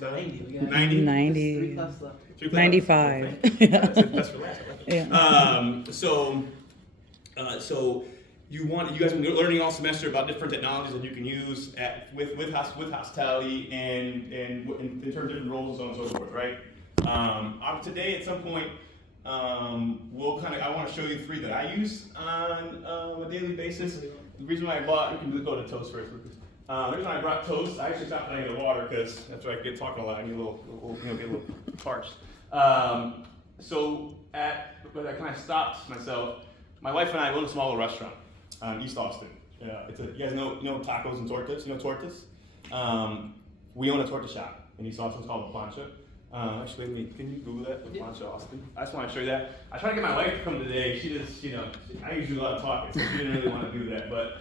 90. We got 90? 90. 3 cups left. 95. That's for last. Yeah. So you guys have been learning all semester about different technologies that you can use with hospitality and in terms of different roles and so on and so forth, right? Today at some point, I want to show you 3 that I use on a daily basis. The reason why you can go to toast first, Lucas. The reason I brought toast, I actually stopped and I get water because that's why I get talking a lot. I get a little parched. But I kind of stopped myself. My wife and I own a small little restaurant in East Austin. You guys know tacos and tortas. You know tortas. We own a torta shop in East Austin. It's called La Plancha. Actually, can you Google that? La Plancha Austin. I just want to show you that. I tried to get my wife to come today. She just, I usually do a lot of talking, so she didn't really want to do that. But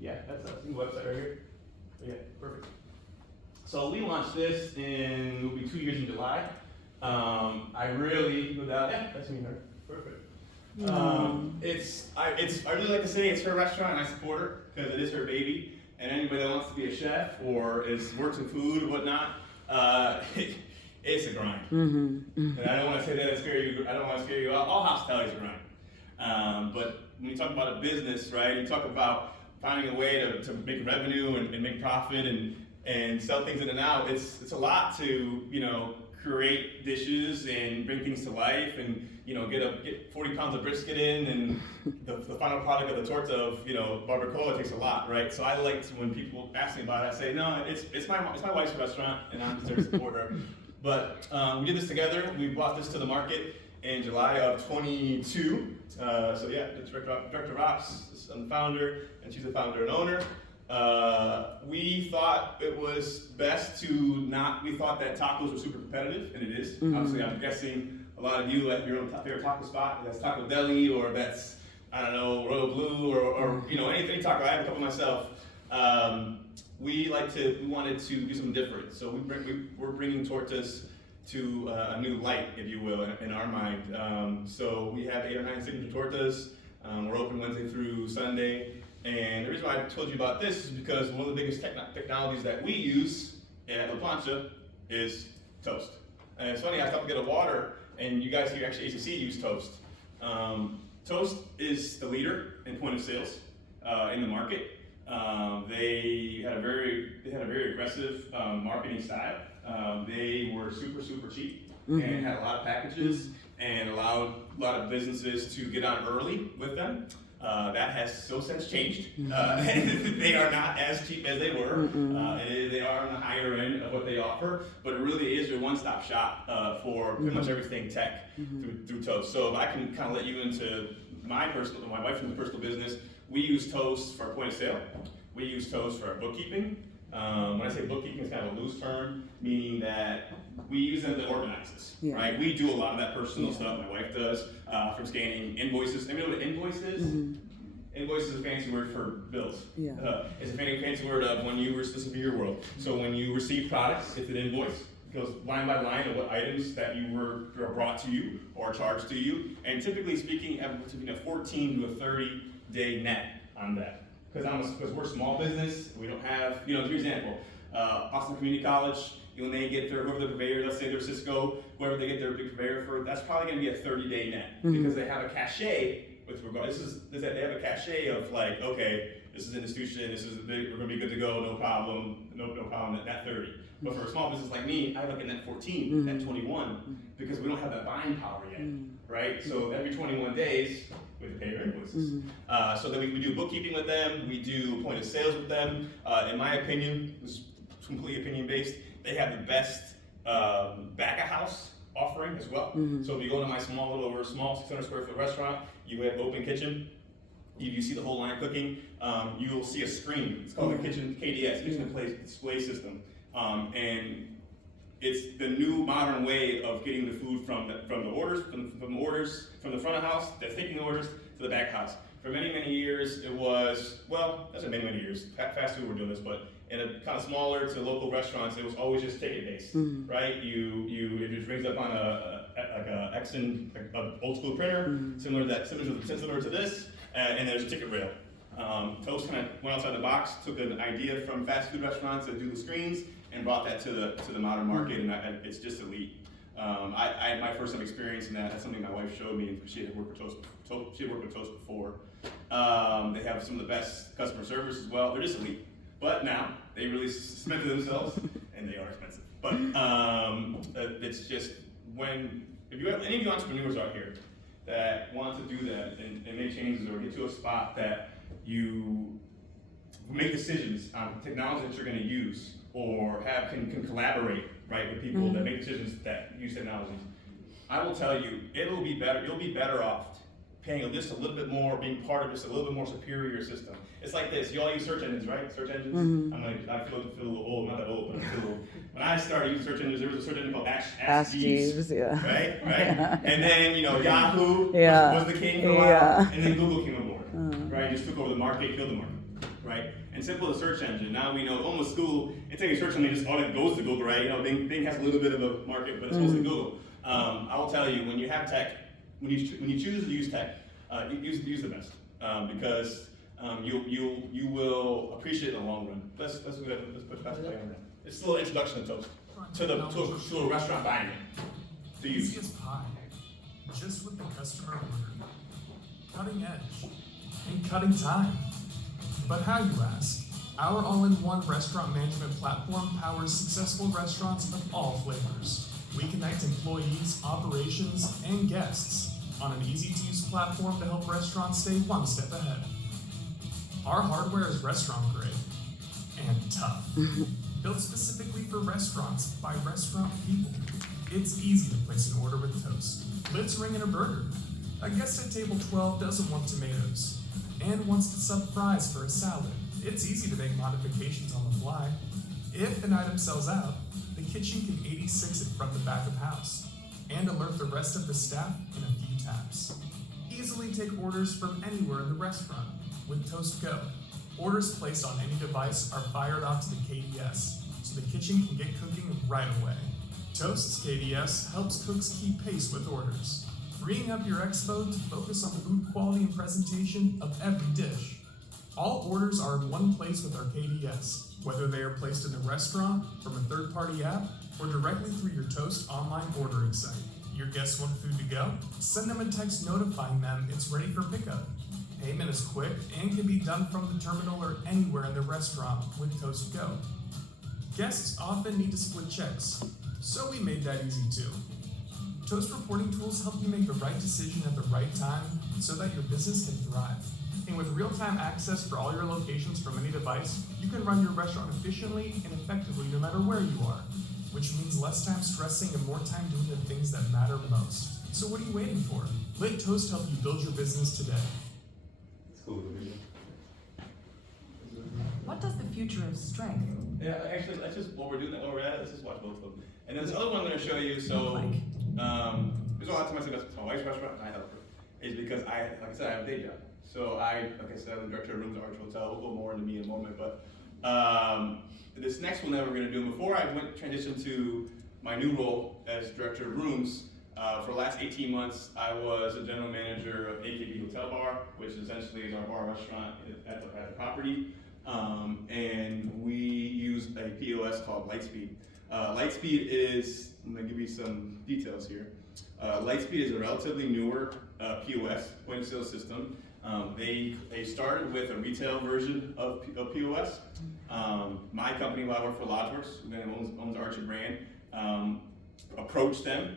that's the website right here. Yeah, perfect. So we launched this it'll be 2 years in July. I really, that's me, her. Perfect. I really like to say it's her restaurant and I support her because it is her baby. And anybody that wants to be a chef or works in food or whatnot, it's a grind. And I don't want to say that to scare you. I don't want to scare you out. All hospitality is a grind. But when you talk about a business, right, you talk about finding a way to make revenue and make profit and sell things in and out. It's a lot to create dishes and bring things to life and get 40 pounds of brisket in and the final product of the torta of barbacoa takes a lot, right? So I like to, when people ask me about it, I say no, it's my wife's restaurant and I'm just there to support her. But we did this together. We brought this to the market in July of 22. It's Director Ops, I'm the founder, and she's the founder and owner. We thought it was best we thought that tacos were super competitive, and it is. Obviously, I'm guessing a lot of you at your own favorite taco spot, that's Taco Deli, or that's, I don't know, Royal Blue, or any taco. I have a couple myself. We wanted to do something different. So we're bringing tortas to a new light, if you will, in our mind. So we have 8 or 9 signature tortas. We're open Wednesday through Sunday. And the reason why I told you about this is because one of the biggest technologies that we use at La Plancha is toast. And it's funny, I stopped to get a water, and you guys here, actually ACC use toast. Toast is the leader in point of sales in the market. They had a very aggressive marketing style. They were super, super cheap and had a lot of packages and allowed a lot of businesses to get on early with them. That has so since changed. They are not as cheap as they were. They are on the higher end of what they offer, but it really is your one-stop shop for pretty much everything tech through Toast. So if I can kind of let you into my wife from the personal business, we use Toast for our point of sale. We use Toast for our bookkeeping. When I say bookkeeping, it's kind of a loose term, meaning that we use them to organize us, right? We do a lot of that personal stuff, my wife does, from scanning invoices. Anybody know what invoice is? Invoice is a fancy word for bills. It's a fancy word of when this is in your world. So when you receive products, it's an invoice. It goes line by line of what items that were brought to you or charged to you. And typically speaking, between a 14 to a 30-day net on that. Because we're a small business, we don't have, for example, Austin Community College, when they get whoever the purveyor, let's say they're Cisco, whoever they get their big purveyor for, that's probably going to be a 30-day net because they have a cachet with regard. They have a cachet of like, okay, this is an institution, we're going to be good to go, no problem, no problem at that 30. But for a small business like me, I look at net 14, net 21, because we don't have that buying power yet, right? So every 21 days, we have to pay your invoices. So then we do bookkeeping with them, we do point of sales with them. In my opinion, this is completely opinion based, they have the best back of house offering as well. So if you go to my small 600 square foot restaurant, you have open kitchen. You see the whole line cooking. You will see a screen. It's called the kitchen KDS, kitchen display system, and it's the new modern way of getting the food from the orders from the front of house, that's taking the orders to the back house. For many years, it was, that's not many years. Fast food were doing this, but in a kind of smaller to local restaurants, it was always just ticket based, right? It just rings up on a Exxon old school printer, similar to this, and there's a ticket rail. Toast kind of went outside the box, took an idea from fast food restaurants that do the screens, and brought that to the modern market, and it's just elite. I had my first time experiencing that. That's something my wife showed me because she had worked with Toast. She had worked with Toast before. They have some of the best customer service as well. They're just elite. But now they really cemented themselves, and they are expensive. But it's just if you have any of you entrepreneurs out here that want to do that and make changes or get to a spot that you make decisions on technology that you're going to use or can collaborate, right, with people that make decisions that use technologies, I will tell you, it'll be better. You'll be better off paying just a little bit more, being part of just a little bit more superior system. It's like this. You all use search engines, right? Search engines. I feel a little old, not that old, but I feel old. When I started using search engines, there was a search engine called Ask Jeeves, yeah. Right? Yeah. And then Yahoo was the king for a while, and then Google came aboard, right? Just took over the market, killed the market, right? And simple as search engine. Now we know almost Google. It's like a search engine, just all that goes to Google, right? Bing has a little bit of a market, but it's mostly Google. I will tell you, when you have tech, when you choose to use tech, use the best, because you will appreciate it in the long run. Let's push past play on that. It's a little introduction to Toast to a restaurant buying it to use. Easy as pie, just with the customer order. Cutting edge and cutting time. But how, you ask? Our all-in-one restaurant management platform powers successful restaurants of all flavors. We connect employees, operations, and guests on an easy-to-use platform to help restaurants stay one step ahead. Our hardware is restaurant grade and tough. Built specifically for restaurants by restaurant people. It's easy to place an order with Toast. Let's ring in a burger. A guest at table 12 doesn't want tomatoes and wants to sub fries for a salad. It's easy to make modifications on the fly. If an item sells out, the kitchen can 86 it from the back of house and alert the rest of the staff in a few taps. Easily take orders from anywhere in the restaurant with Toast Go. Orders placed on any device are fired off to the KDS, so the kitchen can get cooking right away. Toast's KDS helps cooks keep pace with orders, freeing up your expo to focus on the food quality and presentation of every dish. All orders are in one place with our KDS, whether they are placed in the restaurant, from a third-party app, or directly through your Toast online ordering site. Your guests want food to go? Send them a text notifying them it's ready for pickup. Payment is quick and can be done from the terminal or anywhere in the restaurant with Toast Go. Guests often need to split checks, so we made that easy too. Toast reporting tools help you make the right decision at the right time so that your business can thrive. And with real-time access for all your locations from any device, you can run your restaurant efficiently and effectively no matter where you are, which means less time stressing and more time doing the things that matter most. So what are you waiting for? Let Toast help you build your business today. What does the future of strength? Yeah, actually, while we're at it, let's just watch both of them. And then this other one I'm going to show you, so, there's a lot of times I say that's my wife's restaurant, and I help her. It's because like I said, I have a day job. So like I said, I'm the director of rooms at Arch Hotel. We'll go more into me in a moment, but this next one that we're going to do, before I transitioned to my new role as director of rooms, for the last 18 months, I was a general manager of AKB Hotel Bar, which essentially is our bar restaurant at the property. And we use a POS called Lightspeed. Lightspeed is, I'm going to give you some details here. Lightspeed is a relatively newer POS, point of sale system. They started with a retail version of POS. My company, while I work for Lodgeworks, who owns the Archer brand, approached them.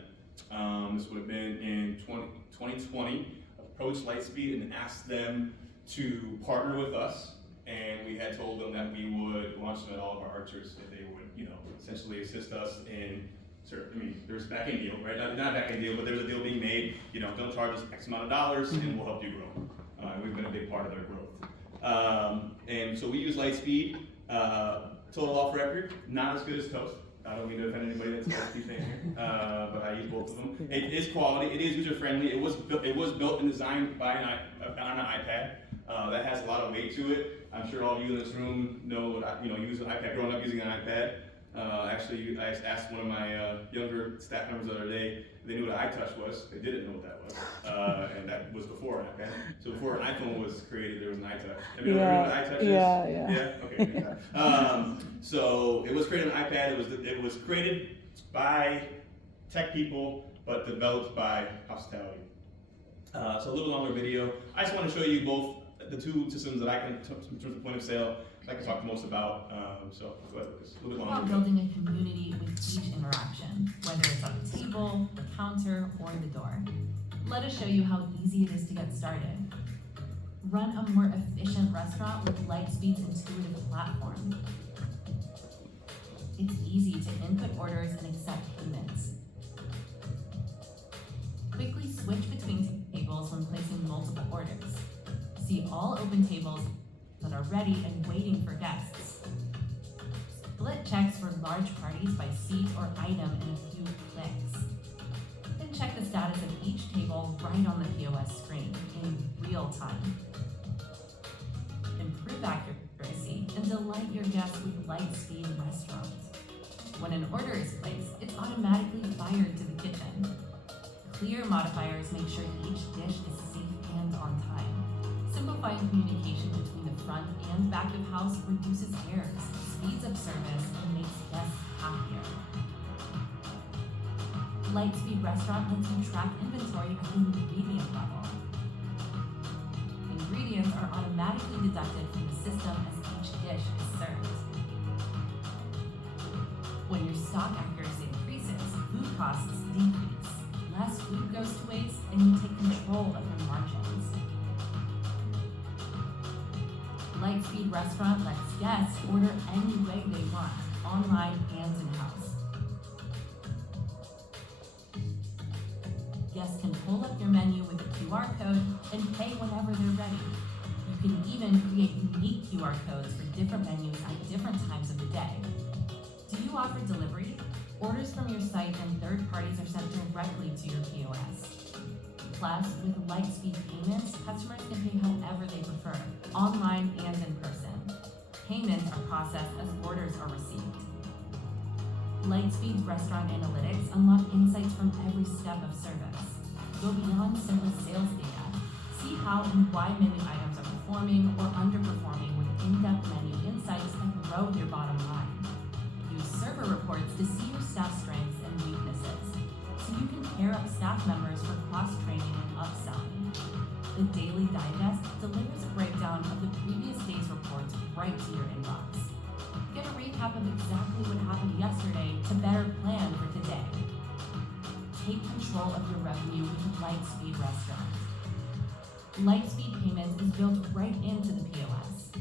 This would have been in 2020, approached Lightspeed and asked them to partner with us. And we had told them that we would launch them at all of our Archers, and they would, essentially assist us in, there's a back-end deal, right? Not a back-end deal, but there's a deal being made. They'll charge us X amount of dollars, and we'll help you grow. We've been a big part of their growth. And so we use Lightspeed. Total off record, not as good as Toast. I don't mean to offend anybody that's Lightspeed fan here, but I use both of them. It is quality. It is user-friendly. It was built and designed by on an iPad. That has a lot of weight to it. I'm sure all of you in this room know use an iPad, growing up using an iPad. Actually, I asked one of my younger staff members the other day, they knew what iTouch was. They didn't know what that was. And that was before an iPad. So before an iPhone was created, there was an iTouch. Have you ever heard what iTouch is? Yeah. Yeah? Okay. So it was created on iPad. It was created by tech people, but developed by hospitality. So a little longer video. I just want to show you both the two systems that I can, in terms of point of sale, I can talk the most about. So go ahead, Lucas. A little bit About longer. building a community with each interaction, whether it's at the table, the counter, or the door. Let us show you how easy it is to get started. Run a more efficient restaurant with Lightspeed's intuitive platform. It's easy to input orders and accept payments. Quickly switch between tables when placing multiple orders. See all open tables that are ready and waiting for guests. Split checks for large parties by seat or item in a few clicks. Then check the status of each table right on the POS screen in real time. Improve accuracy and delight your guests with Lightspeed Restaurant. When an order is placed, it's automatically fired to the kitchen. Clear modifiers make sure each dish is safe and on time. Simplifying communication between the front and back of house reduces errors, speeds up service, and makes guests happier. Lightspeed Restaurant lets you track inventory at the ingredient level. Ingredients are automatically deducted from the system as each dish is served. When your stock accuracy increases, food costs decrease. Less food goes to waste, and you take control of your margins. Lightspeed Restaurant lets guests order any way they want, online and in-house. Guests can pull up your menu with a QR code and pay whenever they're ready. You can even create unique QR codes for different menus at different times of the day. Do you offer delivery? Orders from your site and third parties are sent directly to your POS. Plus, with Lightspeed payments, customers can pay however they prefer, online and in person. Payments are processed as orders are received. Lightspeed's restaurant analytics unlock insights from every step of service. Go beyond simple sales data. See how and why menu items are performing or underperforming with in-depth menu insights that grow your bottom line. Use server reports to see your staff strengths and weaknesses, so you can pair up staff members for cross-training and upselling. The Daily Digest delivers a breakdown of the previous day's reports right to your inbox. Get a recap of exactly what happened yesterday to better plan for today. Take control of your revenue with Lightspeed Restaurant. Lightspeed Payments is built right into the POS.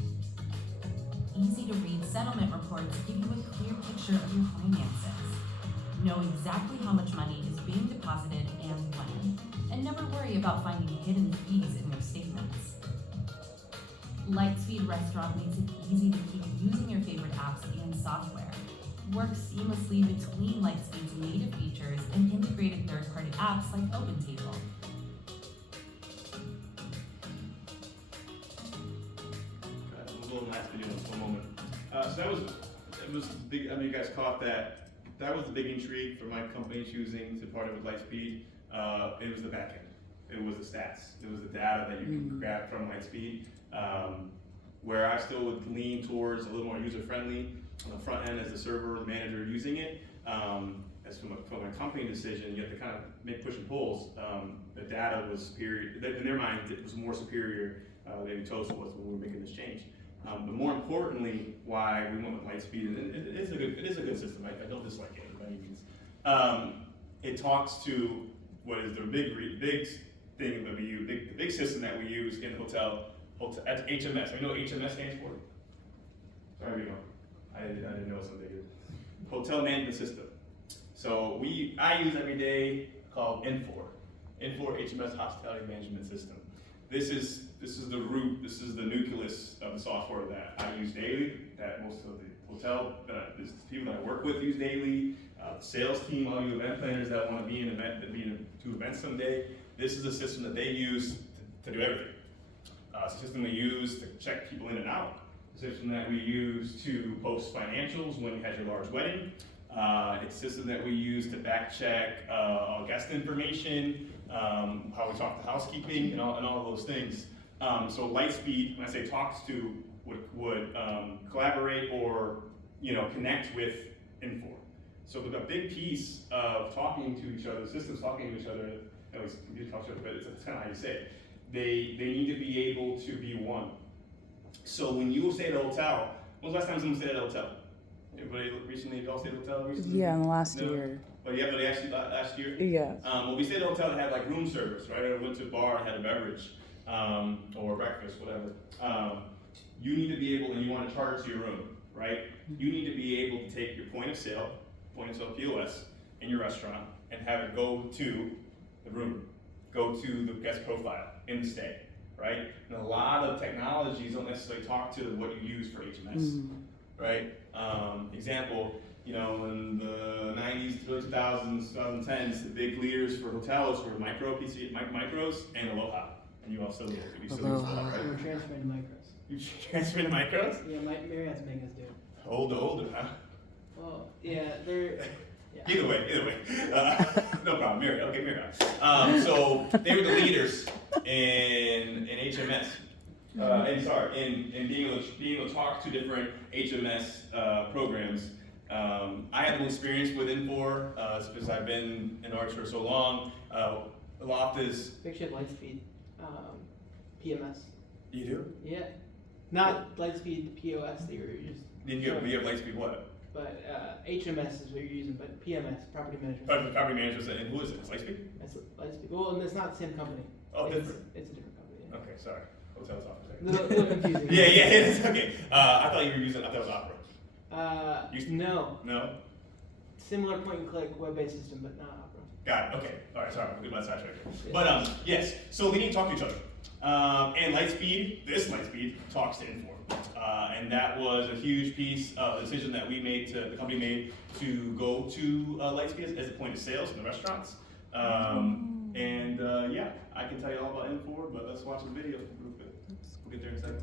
Easy-to-read settlement reports give you a clear picture of your finances. Know exactly how much money is being deposited and when, and never worry about finding hidden fees in your statements. Lightspeed Restaurant makes it easy to keep using your favorite apps and software. Work seamlessly between Lightspeed's native features and integrated third-party apps like OpenTable. A little last video in one moment. So it was big. I mean, you guys caught that. That was the big intrigue for my company choosing to partner with Lightspeed. It was the back end. It was the stats. It was the data that you can grab from Lightspeed. Where I still would lean towards a little more user-friendly on the front end as the server, the manager using it. As from a company decision, you have to kind of make push and pulls. The data was superior. In their mind, it was more superior than Toast was when we were making this change. But more importantly, why we went with Lightspeed, and it is a good system. I don't dislike it by any means. It talks to what is the big thing that we use, the big system that we use in the hotel. That's HMS. I know what HMS stands for. There we go. I didn't know something. Hotel Management System. So I use every day called Infor HMS Hospitality Management System. This is the root. This is the nucleus of the software that I use daily. That most of the hotel people that I work with use daily. The sales team, all you event planners that want to be to events someday. This is a system that they use to do everything. It's a system we use to check people in and out. system that we use to post financials when you had your large wedding. It's a system that we use to back check all guest information, how we talk to housekeeping, and all of those things. So Lightspeed, when I say talks to, would collaborate or connect with Infor. So a big piece of talking to each other, systems talking to each other, at least you talk to each other, but it's kind of how you say it. They need to be able to be one. So when you stay at a hotel, when was the last time someone stayed at a hotel? Everybody recently, y'all stayed at a hotel recently? Yeah, in the last No? year. But yeah, but actually last year? Yeah. Well, we stayed at a hotel that had like room service, right? Or went to a bar and had a beverage, or breakfast, whatever. You need to be able, and you want to charge to your room, right? You need to be able to take your point of sale POS in your restaurant and have it go to the room, go to the guest profile in the stay, right? And a lot of technologies don't necessarily talk to what you use for HMS, right? Example, in the 90s, early 2000s, 2010s, the big leaders for hotels were Micros and Aloha. And you also use Aloha, right? We're transferring to micros. You transfer to Micros? Yeah, Marriott's making us do it. Older, huh? Well, yeah, they're. Yeah. Either way. No problem, Marriott. Okay, Marriott. So they were the leaders in HMS. In being able to talk to different HMS programs. I had a little experience with Infor because I've been in arts for so long. Loftus. Actually, have Lightspeed, PMS. You do? Yeah, not Lightspeed POS that you were using. Then you have Lightspeed what? But HMS is what you're using, but PMS, property management. Property managers, and who is it? It's Lightspeed? That's Lightspeed. Well, and it's not the same company. Oh, it's, different. It's a different company. Yeah. Okay, sorry. Hotel talk. A little confusing. Yeah, it's okay. I thought you were using. I thought it was Opera. No. No. Similar point and click web-based system, but not Opera. Got it. Okay. All right. Sorry. We'll get my sidetrack here. Yeah. But yes. So we need to talk to each other. And Lightspeed, this Lightspeed talks to Infor, and that was a huge piece of the decision that the company made to go to Lightspeed as a point of sales in the restaurants. Yeah, I can tell you all about Infor, but let's watch the video real quick. We'll get there in a second.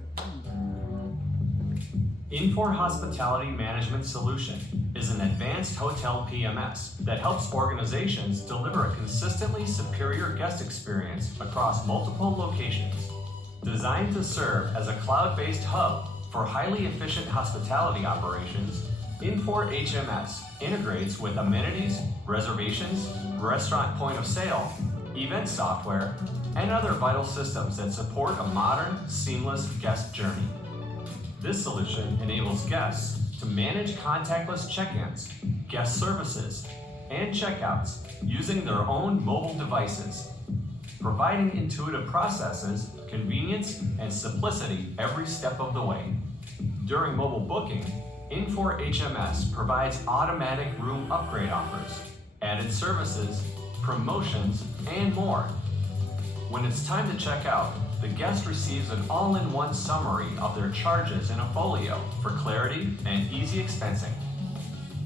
Infor Hospitality Management Solution is an advanced hotel PMS that helps organizations deliver a consistently superior guest experience across multiple locations. Designed to serve as a cloud-based hub for highly efficient hospitality operations, Infor HMS integrates with amenities, reservations, restaurant point of sale, event software, and other vital systems that support a modern, seamless guest journey. This solution enables guests to manage contactless check-ins, guest services, and checkouts using their own mobile devices, providing intuitive processes, convenience, and simplicity every step of the way. During mobile booking, Infor HMS provides automatic room upgrade offers, added services, promotions, and more. When it's time to check out, the guest receives an all-in-one summary of their charges in a folio for clarity and easy expensing.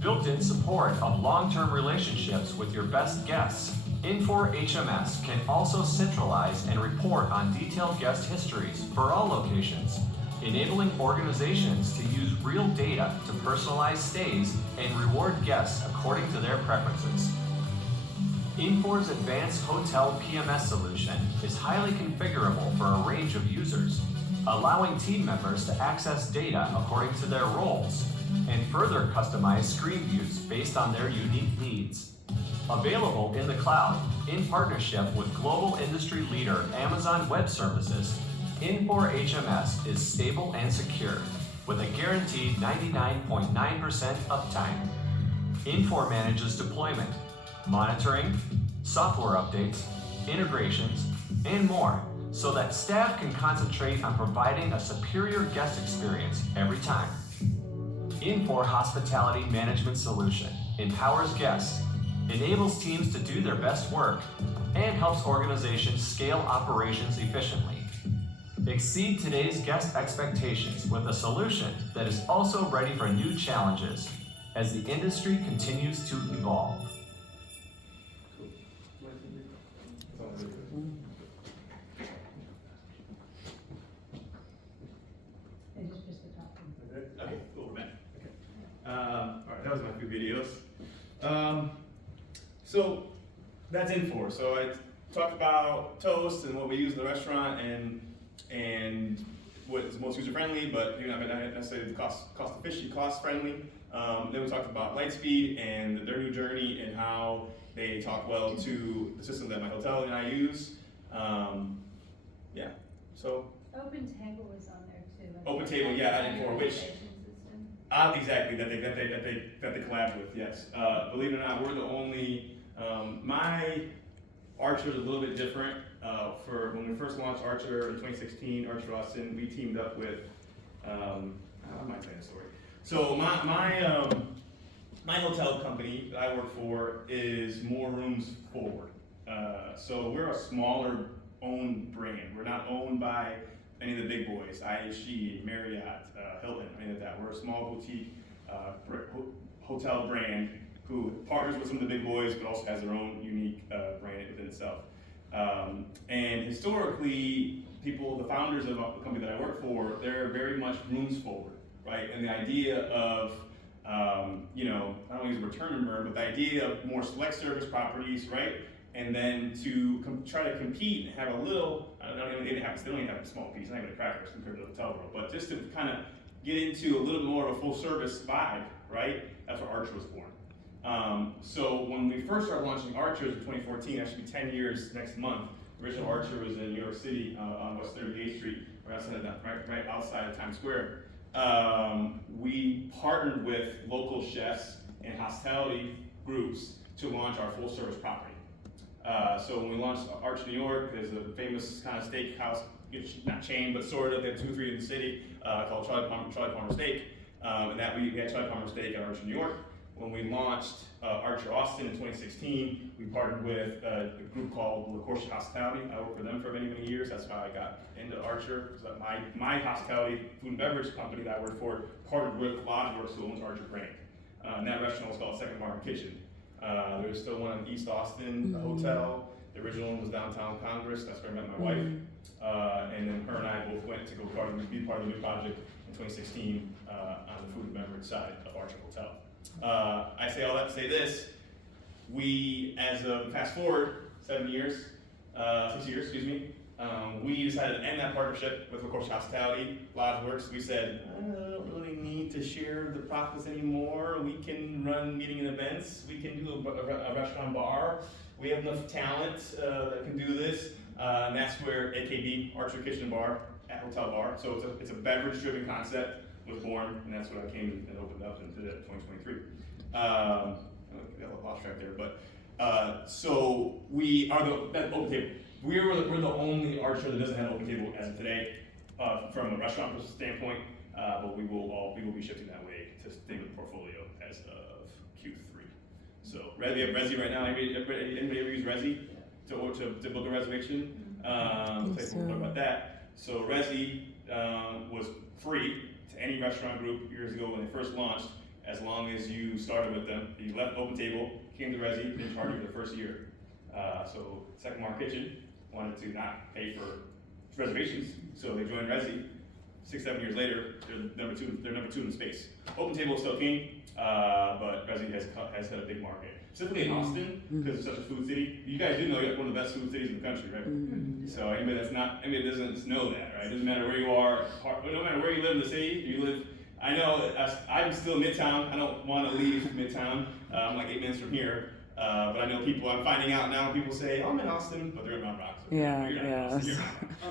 Built-in support of long-term relationships with your best guests, Infor HMS can also centralize and report on detailed guest histories for all locations, enabling organizations to use real data to personalize stays and reward guests according to their preferences. Infor's advanced hotel PMS solution is highly configurable for a range of users, allowing team members to access data according to their roles and further customize screen views based on their unique needs. Available in the cloud in partnership with global industry leader Amazon Web Services, Infor HMS is stable and secure with a guaranteed 99.9% uptime. Infor manages deployment, monitoring, software updates, integrations, and more so that staff can concentrate on providing a superior guest experience every time. Infor Hospitality Management Solution empowers guests, enables teams to do their best work, and helps organizations scale operations efficiently. Exceed today's guest expectations with a solution that is also ready for new challenges as the industry continues to evolve. It is just the top one. videos. So that's Infor. So I talked about Toast and what we use in the restaurant and what is most user friendly, but not necessarily cost efficient, cost friendly. Then we talked about Lightspeed and their new journey and how they talk well to the system that my hotel and I use. Yeah. So Open Table was on there too. Open Table, yeah, I did for which. System. Exactly, that they collab with, yes. Believe it or not, we're the only, my Archer is a little bit different. For when we first launched Archer in 2016, Archer Austin, we teamed up with, I might tell you a story. So my hotel company that I work for is More Rooms Forward. So we're a smaller owned brand. We're not owned by any of the big boys, IHG, Marriott, Hilton, any of that. We're a small boutique hotel brand who partners with some of the big boys, but also has their own unique brand within itself. And historically, the founders of the company that I work for, they're very much rooms forward, right? And the idea of, I don't want to use the word turn and burn, but the idea of more select service properties, right? And then to try to compete and have a little, they don't even have a small piece, not even a cracker compared to the hotel world, but just to kind of get into a little bit more of a full service vibe, right? That's where Archer was born. So when we first started launching Archer in 2014, that should be 10 years next month. The original Archer was in New York City on West 38th Street, right outside of Times Square. We partnered with local chefs and hospitality groups to launch our full service property. So when we launched Arch New York, there's a famous kind of steakhouse, not chain, but sort of, they have 2 or 3 in the city, called Charlie Palmer Steak. And that we had Charlie Palmer Steak at Arch New York. When we launched Archer Austin in 2016, we partnered with a group called La Corsia Hospitality. I worked for them for many, many years. That's how I got into Archer. So my hospitality food and beverage company that I worked for partnered with Lodgeworks, who owns Archer brand. And that restaurant was called Second Market Kitchen. There's still one in East Austin, a hotel. The original one was downtown Congress. That's where I met my wife. And then her and I both went to be part of the new project in 2016 on the food and beverage side of Archer Hotel. I say all that to say this: we, as of fast forward 6 years, we decided to end that partnership with La Corsia Hospitality, Lodgeworks. We said, I don't really need to share the profits anymore. We can run meeting and events. We can do a restaurant bar. We have enough talent that can do this. And that's where AKB, Archer Kitchen Bar, at Hotel Bar. So it's a beverage-driven concept was born, and that's what I came and opened up and did it in 2023. I lost track there, but so we are that open table. We're the only Archer that doesn't have an open table as of today, from a restaurant standpoint. But we will be shifting that way to stay with the portfolio as of Q3. So we have Resy right now. Anybody ever use Resy to book a reservation? We'll talk more about that. So Resy was free to any restaurant group years ago when they first launched, as long as you started with them. You left Open Table, came to Resy, they charged you for the first year. So Second Market Kitchen wanted to not pay for reservations, so they joined Resy. 6-7 years later, they're number two in the space. Open Table is still king, but Resy has had a big market. Specifically in Austin, because it's such a food city. You guys do know you're one of the best food cities in the country, right? So anybody doesn't know that, right? It doesn't matter where you are, no matter where you live in the city, I know I'm still in Midtown. I don't want to leave Midtown. I'm like 8 minutes from here. But I know I'm finding out now, people say, oh, I'm in Austin, but they're in Mount Rock. So Yeah.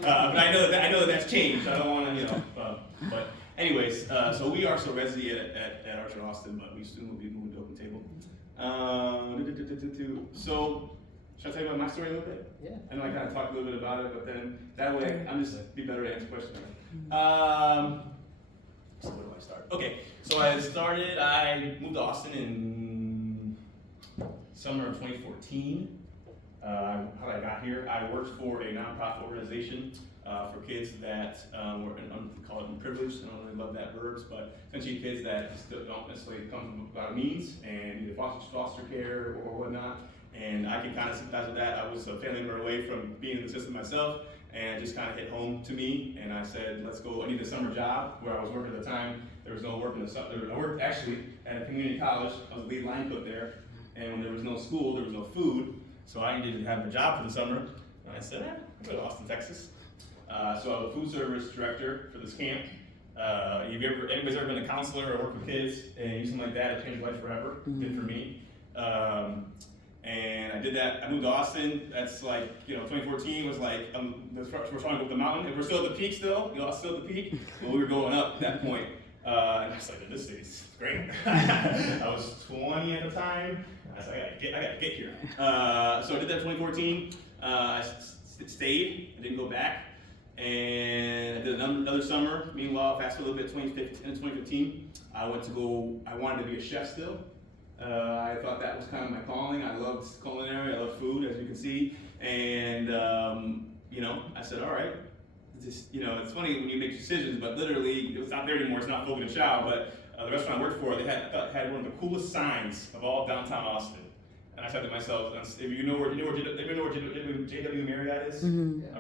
but I know that that's changed. I don't want to, but anyways, so we are still resident at Archer Austin, but we soon will be moving to Open Table. So, should I tell you about my story a little bit? Yeah. I know I kind of talked a little bit about it, but then that way I'm just be better to answer questions. So where do I start? Okay, so I moved to Austin in summer of 2014. How I got here, I worked for a nonprofit organization for kids that were call it privileged. I don't really love that verbs, but essentially kids that still don't necessarily come from without means and either foster care or whatnot. And I can kind of sympathize with that. I was a family member away from being in the system myself, and it just kind of hit home to me. And I said, let's go. I need a summer job where I was working at the time. There was no work in the summer. I worked actually at a community college. I was the lead line cook there. And when there was no school, there was no food. So I needed to have a job for the summer. And I said, I'll go to Austin, Texas. So I was a food service director for this camp. Anybody's ever been a counselor or worked with kids and something like that? It changed life forever. Did for me. And I did that. I moved to Austin. That's like, 2014 was like, we're trying to go up the mountain. If we're still at the peak still, still at the peak. But we were going up at that point. And I was like, this city's great. I was 20 at the time. I was like, I gotta get here. So I did that in 2014. I stayed. I didn't go back. And I did another summer. Meanwhile, fast forward a little bit, in 2015, I wanted to be a chef still. I thought that was kind of my calling. I loved culinary, I loved food, as you can see. And, I said, all right. It's funny when you make decisions, but literally, it's not there anymore. It's not Fogo de Chao, but the restaurant I worked for, they had one of the coolest signs of all downtown Austin. And I said to myself, if you know where JW Marriott is,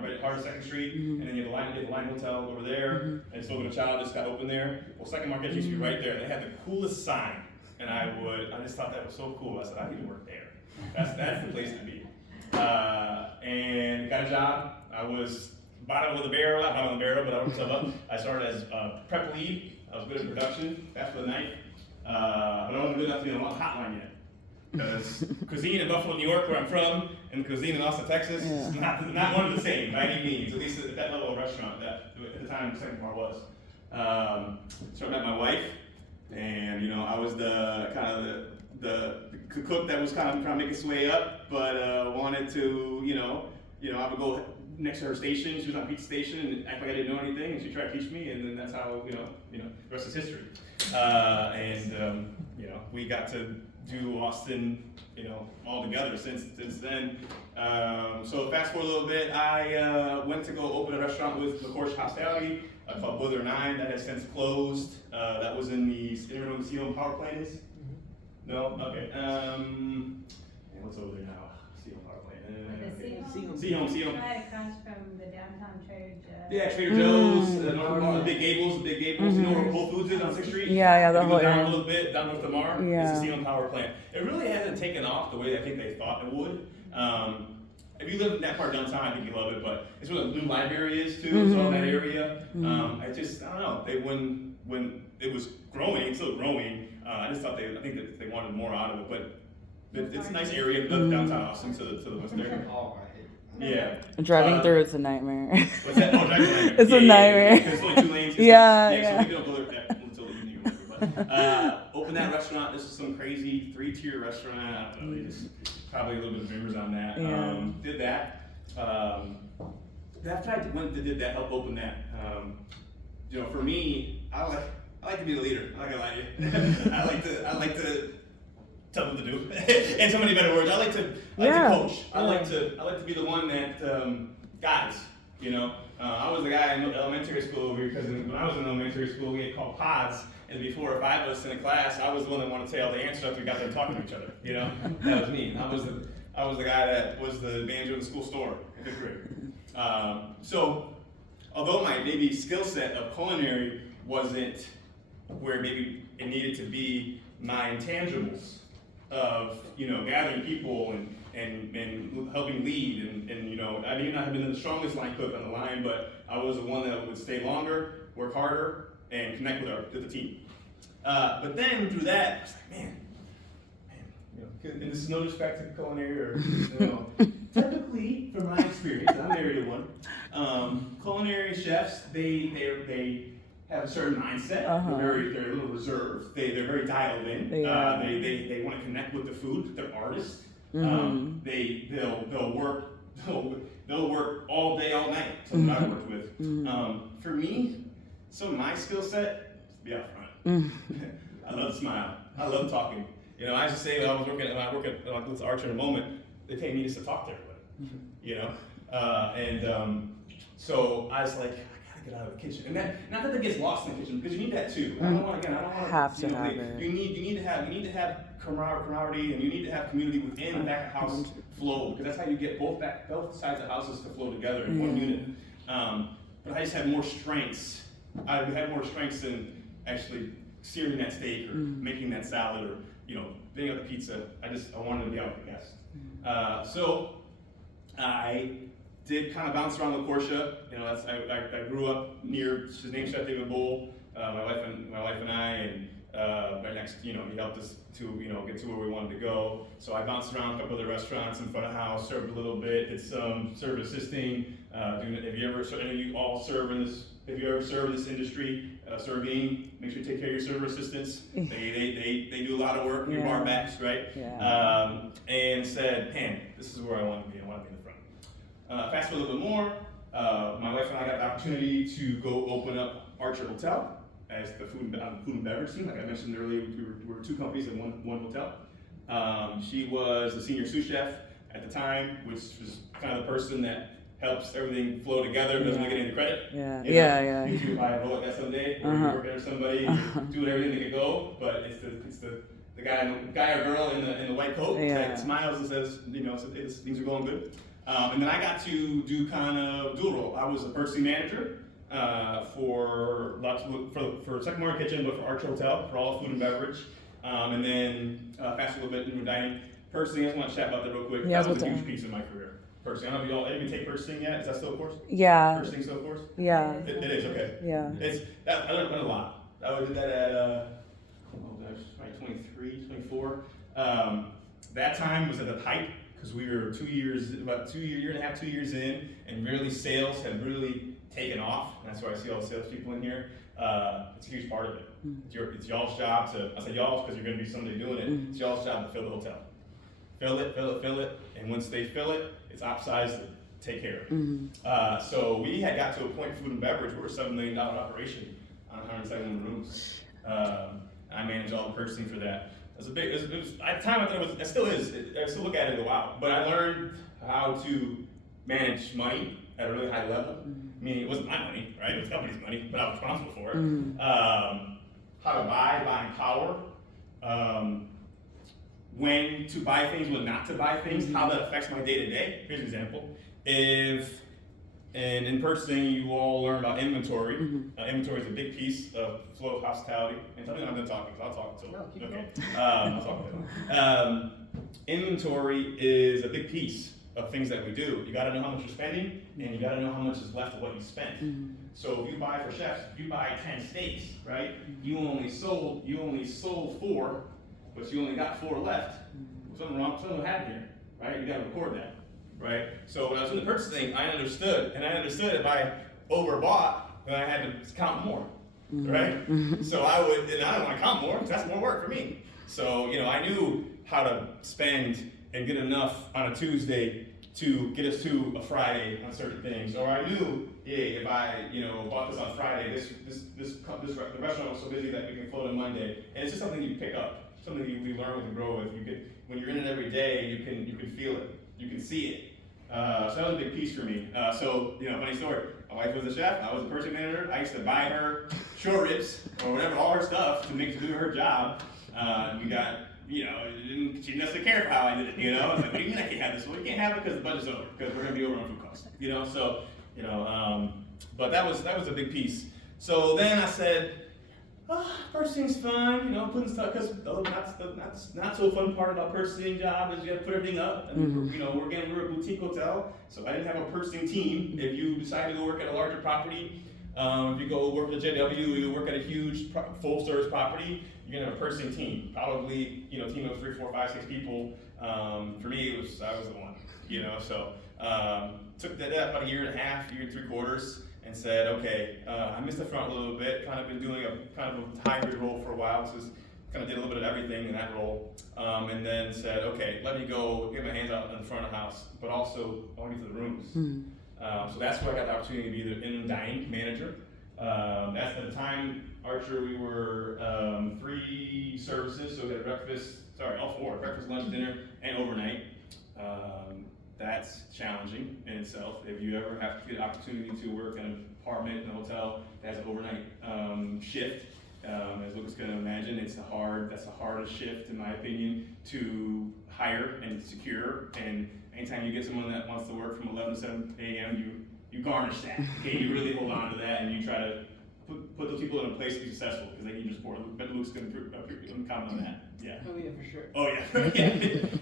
right at Hard 2nd Street, and then you have the Line Hotel over there, and Fogo de Chao just got opened there. Well, Second Market used to be right there. They had the coolest sign, and I just thought that was so cool. I said, I need to work there. That's the place to be. And got a job. I was bottom of the barrel, but I worked myself up. I started as prep lead. I was good at production, fast for the night. But I wasn't good enough to be on the hotline yet. Because cuisine in Buffalo, New York, where I'm from, and cuisine in Austin, Texas, is not one of the same by any means, at least at that level of restaurant that at the time the second part was. So I met my wife, and I was the kind of the cook that was kind of trying to make its way up, but wanted to, I would go next to her station. She was on a pizza station and act like I didn't know anything, and she tried to teach me, and then that's how, the rest is history. We got to do Austin, all together since then. So fast forward a little bit, I went to go open a restaurant with LaCourche Hospitality called Boiler 9. That has since closed. That was in the, anyone know what the Seahome Power Plant is? No? Okay. And what's over there now? Seahome Power Plant. Seahome. Right across from the downtown Trader Joe's. Yeah, Trader Joe's, the Big Gables. You know where Whole Foods is on 6th Street? Yeah, the you whole go down area. a little bit, down North Lamar. Yeah. It's the Seahome Power Plant. It really hasn't taken off the way I think they thought it would. If you live in that part of downtown, I think you love it, but it's where the new library is too, so in that area. I don't know, when it was growing, it's still growing, I think that they wanted more out of it, but it's a nice area of downtown Austin to the west there. Yeah. Driving through it's a nightmare. What's that? Oh, driving nightmare. It's a nightmare. It's only 2 lanes. Yeah. So we don't go there until the evening or whatever. But opened that restaurant. This is some crazy 3-tier restaurant. I don't know, just probably a little bit of dreamers on that. Yeah. Did that. After I went and did that, helped open that. For me, I like to be the leader. I'm not gonna lie to you. I like to tell them to do. In so many better words, I like to coach. I like to be the one that guides. I was the guy in elementary school because when I was in elementary school, we had called pods, and before 5 of us in a class, I was the one that wanted to say all the answers after we got there talking to each other. That was me. I was the guy that was the manager of the school store in 5th grade. So, although my maybe skill set of culinary wasn't where maybe it needed to be, my intangibles of gathering people and helping lead and I may not have been the strongest line cook on the line, but I was the one that would stay longer, work harder, and connect with the team. But then through that, I was like, man, and this is no disrespect to culinary or typically from my experience, I'm married to one. Culinary chefs, they have a certain mindset. They're a little reserved. They're very dialed in. They want to connect with the food. They're artists. They'll work all day, all night. Something I worked with. For me, some of my skill set is to be out front. I love to smile. I love talking. I used to say when I work at Archer in a moment, they pay me just to talk to everybody. So I was like, I gotta get out of the kitchen. And that, not that it gets lost in the kitchen, because you need that too. I don't want to Have to have it. You need to have camaraderie, and you need to have community within that house flow, because that's how you get both sides of the houses to flow together in one unit. But I just had more strengths. I had more strengths than actually searing that steak or making that salad or being out the pizza. I wanted to be out with the guests. So I did kind of bounce around LaCourcia. I grew up near his name Chef David Bull. My wife and I, and right next, he helped us to get to where we wanted to go. So I bounced around a couple other restaurants in front of house, served a little bit, did some service assisting. If you ever serve in this industry, serving, make sure you take care of your server assistants. They do a lot of work, your bar backs, right? Yeah. And said, man, this is where I want to be. I want to be in the front. Fast forward a little bit more. My wife and I got the opportunity to go open up Archer Hotel as the food and beverage team. Like I mentioned earlier, we were two companies in one hotel. She was the senior sous chef at the time, which was kind of the person that helps everything flow together, doesn't get any credit. Yeah. You do buy a roll like that someday, or you're working with somebody, doing everything to get go, but it's the guy or girl in the white coat that smiles and says, things are going good. And then I got to do kind of dual role. I was a purchasing manager for Second Morning Kitchen, but for Arch Hotel, for all food and beverage. And then fast a little bit in dining. Purchasing, I just want to chat about that real quick. Yeah, that was a huge piece of my career. Purchasing, I don't know if y'all even take purchasing yet. Is that still a course? Yeah. Purchasing still a course? Yeah. It is, okay. Yeah. I learned a lot. I did that at, 23, 24. That time was at the height, because we were year and a half, 2 years in, and really sales had really taken off. And that's why I see all the salespeople in here. It's a huge part of it. It's y'all's job I say y'all's because you're going to be someday doing it. It's y'all's job to fill the hotel. Fill it, and once they fill it, it's upsized to take care of it. So we had got to a point, food and beverage, we were a $7 million operation on 171 rooms. I managed all the purchasing for that. It was at the time I thought it still is. I still look at it and go, wow. But I learned how to manage money at a really high level. I mean, it wasn't my money, right? It was the company's money, but I was responsible for it. How to buying power. When to buy things, when not to buy things, how that affects my day-to-day. Here's an example. And in purchasing, you all learn about inventory. Inventory is a big piece of flow of hospitality. And tell me when I'm done talking, because I'll talk until. Okay. I'll talk until. Inventory is a big piece of things that we do. You got to know how much you're spending, and you got to know how much is left of what you spent. So if you buy for chefs, if you buy 10 steaks, right? You only sold 4, but you only got 4 left. Something happened here, right? You got to record that. Right? So when I was in the purchasing, I understood if I overbought, then I had to count more, right? So I don't want to count more because that's more work for me. So, I knew how to spend and get enough on a Tuesday to get us to a Friday on certain things. Or I knew, if I, bought this on Friday, the restaurant was so busy that we can float on Monday. And it's just something you pick up, something you learn with and grow with. When you're in it every day, you can feel it. You can see it. So that was a big piece for me. Funny story. My wife was a chef. I was a purchasing manager. I used to buy her short ribs or whatever, all her stuff to do her job. We got, she didn't necessarily care for how I did it. I was like, what do you mean I can't have this? Well, we can't have it because the budget's over, because we're going to be over on food costs. But that was a big piece. So then I said, purchasing's fun, putting stuff, because not so fun part about purchasing job is you got to put everything up. And we're a boutique hotel, so I didn't have a purchasing team. If you decide to go work at a larger property, if you go work at JW, you work at a huge full service property, you're gonna have a purchasing team. Probably, team of 3, 4, 5, 6 people. For me, I was the one. So took that about 1.5 years, 1 and 3 quarters. And said, okay, I missed the front a little bit, kind of been doing a kind of a hybrid role for a while, so kind of did a little bit of everything in that role. And then said, okay, let me go get my hands out in front of the house, but also I want to get to the rooms. So that's where I got the opportunity to be the in dining manager. That's at the time, Archer, we were 3 services, so we had all 4, breakfast, lunch, dinner, and overnight. That's challenging in itself. If you ever have to get an opportunity to work in a department in the hotel that has an overnight shift. As Lucas can imagine, that's the hardest shift, in my opinion, to hire and secure. And anytime you get someone that wants to work from 11 to 7 a.m., you garnish that. Okay, you really hold on to that, and you try to put those people in a place to be successful, because they can just support. But Luke's going to comment on that. Yeah. Oh yeah, for sure. Oh yeah.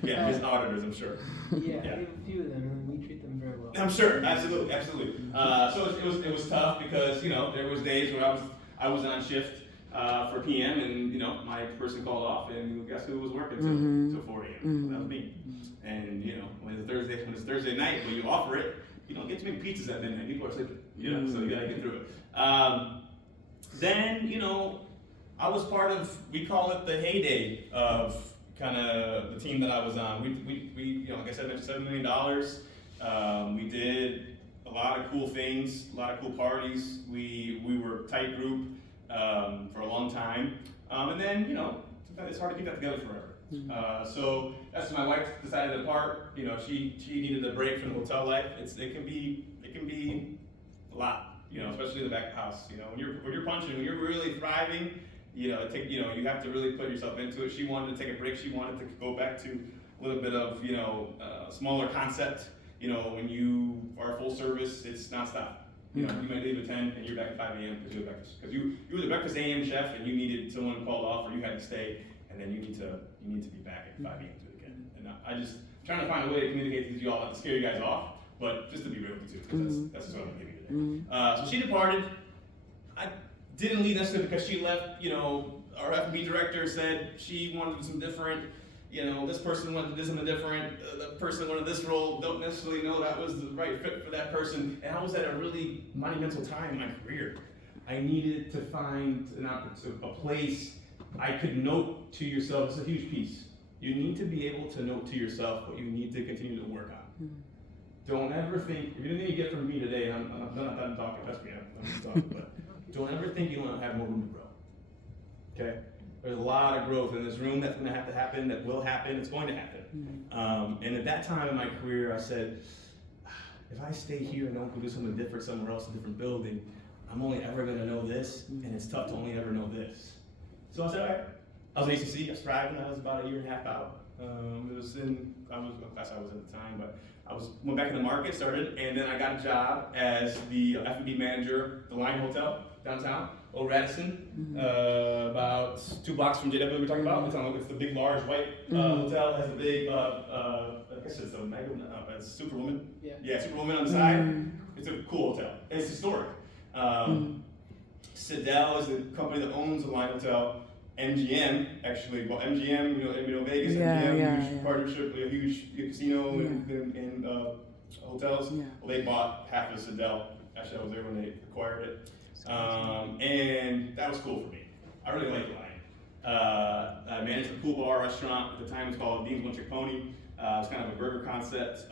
Yeah, his auditors, I'm sure. Yeah, Yeah. we have a few of them, and we treat them very well. I'm sure, absolutely. So it was tough because there was days where I was on shift for PM, and my person called off, and guess who was working till 4 a.m. That was me. And when it's Thursday night, when you offer it, you don't get too many pizzas at midnight. People are sleeping, so you gotta get through it. Then I was part of, we call it the heyday of kind of the team that I was on. We like I said, $7 million. We did a lot of cool things, a lot of cool parties. We were a tight group for a long time. And then, sometimes it's hard to keep that together forever. So that's when my wife decided to depart. She needed a break from the hotel life. It can be a lot, especially in the back of the house. When you're punching, when you're really thriving, you have to really put yourself into it. She wanted to take a break. She wanted to go back to a little bit of, smaller concept. When you are full service, it's nonstop. You might leave at 10 and you're back at 5 a.m. because you were the breakfast AM chef and you needed someone called off, or you had to stay, and then you need to be back at 5 a.m. to do it again. And I just trying to find a way to communicate to you all, not to scare you guys off, but just to be real with you, because that's what I'm gonna give you today. So she departed. I didn't leave necessarily because she left. Our F&B director said she wanted to do something different. This person wanted to do something different. The person wanted this role. Don't necessarily know that was the right fit for that person. And I was at a really monumental time in my career. I needed to find a place I could note to yourself. It's a huge piece. You need to be able to note to yourself what you need to continue to work on. Don't ever think, if you didn't get from me today, and I'm not done talking, trust me, I'm talking, but don't ever think you don't have more room to grow. Okay? There's a lot of growth in this room that's going to have to happen, that will happen, it's going to happen. And at that time in my career, I said, if I stay here and don't go do something different somewhere else, a different building, I'm only ever going to know this, and it's tough to only ever know this. So I said, all right. I was in ACC, I was thriving, I was about a year and a half out. I was what class I was at the time, but went back in the market, started, and then I got a job as the F&B manager at the Line Hotel downtown, Old Radisson, about 2 blocks from JW we were talking about. It's the big, large, white hotel. It has the big, I guess it's a mega, it's Superwoman. Yeah, Superwoman on the side. It's a cool hotel. It's historic. Sidell is the company that owns the Line Hotel. MGM actually, well, MGM, Vegas, huge partnership, a huge casino and hotels. Well, they bought half of Sidell. Actually, I was there when they acquired it. And that was cool for me. I really liked the Line. I managed a pool bar restaurant. At the time, it was called Dean's One Trick Pony. It's kind of a burger concept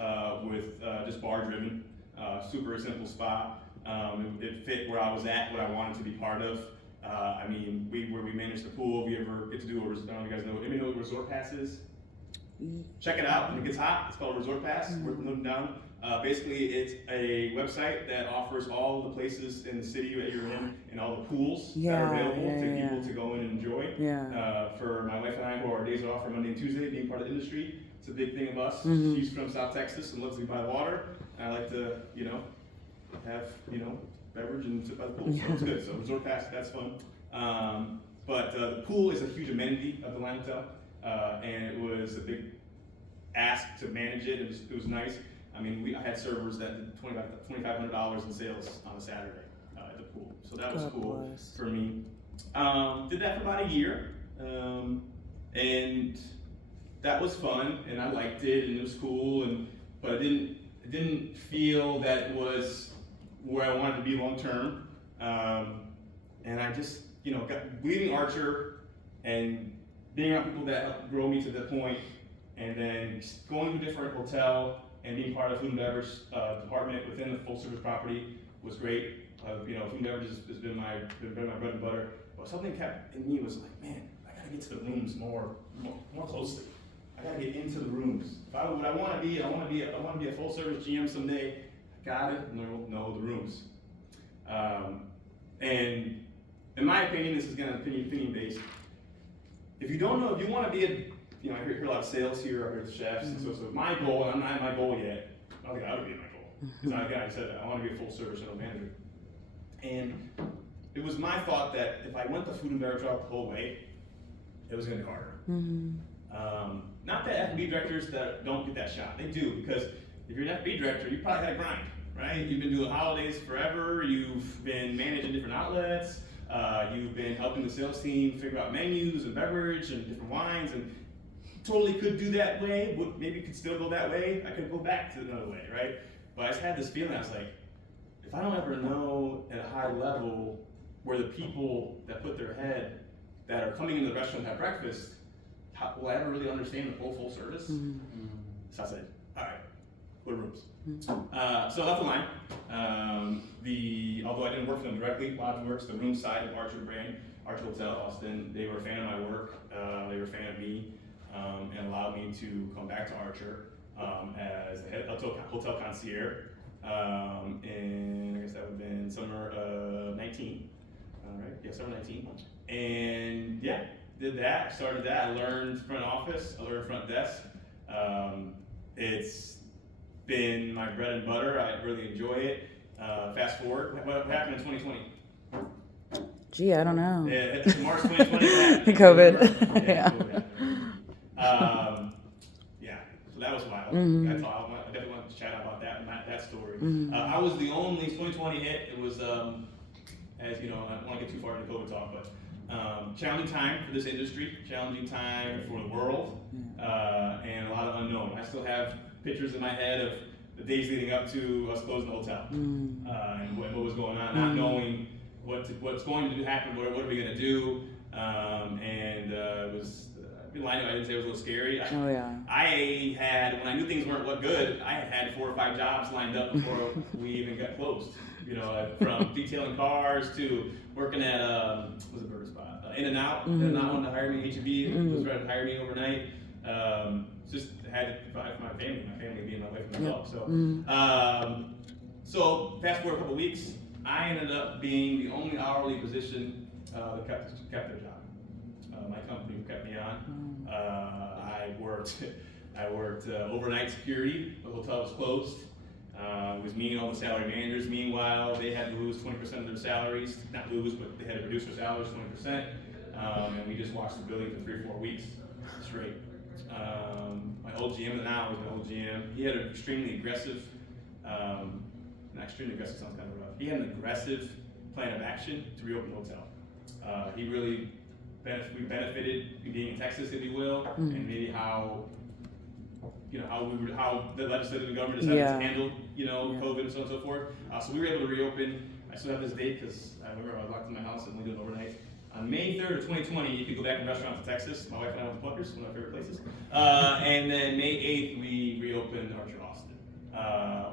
with just bar driven, super simple spot. It fit where I was at, what I wanted to be part of. Where we manage the pool, if you ever get to do I don't know if you guys know, anybody know what Resort Pass is? Check it out when it gets hot. It's called a Resort Pass. Worth noting down. Basically, it's a website that offers all the places in the city that you're in and all the pools that are available to people to go in and enjoy. For my wife and I, who our days are off for Monday and Tuesday, being part of the industry, it's a big thing of us. She's from South Texas and lives by the water. And I like to, have, beverage and sit by the pool, so it's good. So Resort Pass, that's fun. But the pool is a huge amenity of the Line Hotel, and it was a big ask to manage it. It was nice. I had servers that did $2,500 in sales on a Saturday at the pool, so that was cool for me. Did that for about a year, and that was fun, and I liked it, and it was cool, but I didn't feel that it was where I wanted to be long term, and I just leaving Archer and being around people that helped grow me to that point, and then going to a different hotel and being part of the food and beverage department within the full service property was great. Food and beverage has been my bread and butter. But something kept in me was like, man, I gotta get to the rooms more closely. I gotta get into the rooms. I want to be a full service GM someday. Gotta know the rooms. And in my opinion, this is gonna opinion based. If you don't know, if you want to be a, you know, I hear a lot of sales here, I hear the chefs, and so my goal, and I'm not at my goal yet. I don't think I would be at my goal. Because I said that I want to be a full service general manager. And it was my thought that if I went the food and beverage route the whole way, it was gonna be harder. Not that F&B directors that don't get that shot, they do, because if you're an F&B director, you probably gotta grind, right? You've been doing holidays forever, you've been managing different outlets, you've been helping the sales team figure out menus and beverage and different wines, and totally could do that way, maybe could still go that way, I could go back to another way, right? But I just had this feeling, I was like, if I don't ever know at a high level where the people that put their head, that are coming into the restaurant to have breakfast, how, will I ever really understand the full service? So I said, all right, what are rooms? So that's the line. Although I didn't work for them directly, LodgeWorks, the room side of Archer brand, Archer Hotel Austin, they were a fan of my work, they were a fan of me, and allowed me to come back to Archer as a head hotel concierge. And I guess that would have been summer of 19. Right? Yeah, summer 19. And yeah, did that, started that. I learned front office, I learned front desk. It's been my bread and butter. I really enjoy it. Fast forward, what happened in 2020? Gee, I don't know. Yeah, March 2020. COVID. Yeah. Yeah. COVID. Yeah, so that was wild. That's all. I definitely want to chat about that story. I was the only 2020 hit. It was, as you know, I don't want to get too far into COVID talk, but challenging time for this industry, challenging time for the world, and a lot of unknown. I still have pictures in my head of the days leading up to us closing the hotel, and what was going on, not knowing what's going to happen, what are we going to do, and it was. I didn't say it was a little scary. Oh yeah. I had, when I knew things weren't good, I had 4 or 5 jobs lined up before we even got closed. You know, from detailing cars to working at what was a burger spot, In-N-Out. In-N-Out wanted to hire me. H-E-B was ready to hire me overnight. Just had to provide for my family being my wife and myself. So fast forward a couple weeks, I ended up being the only hourly position that kept their job. My company kept me on. I worked overnight security. The hotel was closed. It was me and all the salary managers. Meanwhile, they had to lose 20% of their salaries. Not lose, but they had to reduce their salaries 20%. And we just watched the building for 3 or 4 weeks straight. My old GM, and now was my old GM, he had an extremely aggressive, not extremely aggressive sounds kind of rough. He had an aggressive plan of action to reopen the hotel. He really we benefited being in Texas, if you will, and maybe how the legislative government decided to handle, COVID and so on and so forth. So we were able to reopen. I still have this date because I remember I was locked in my house and we did it overnight. On May 3rd of 2020, you could go back in restaurants in Texas. My wife and I went to Pluckers, one of my favorite places. And then May 8th, we reopened Archer Austin.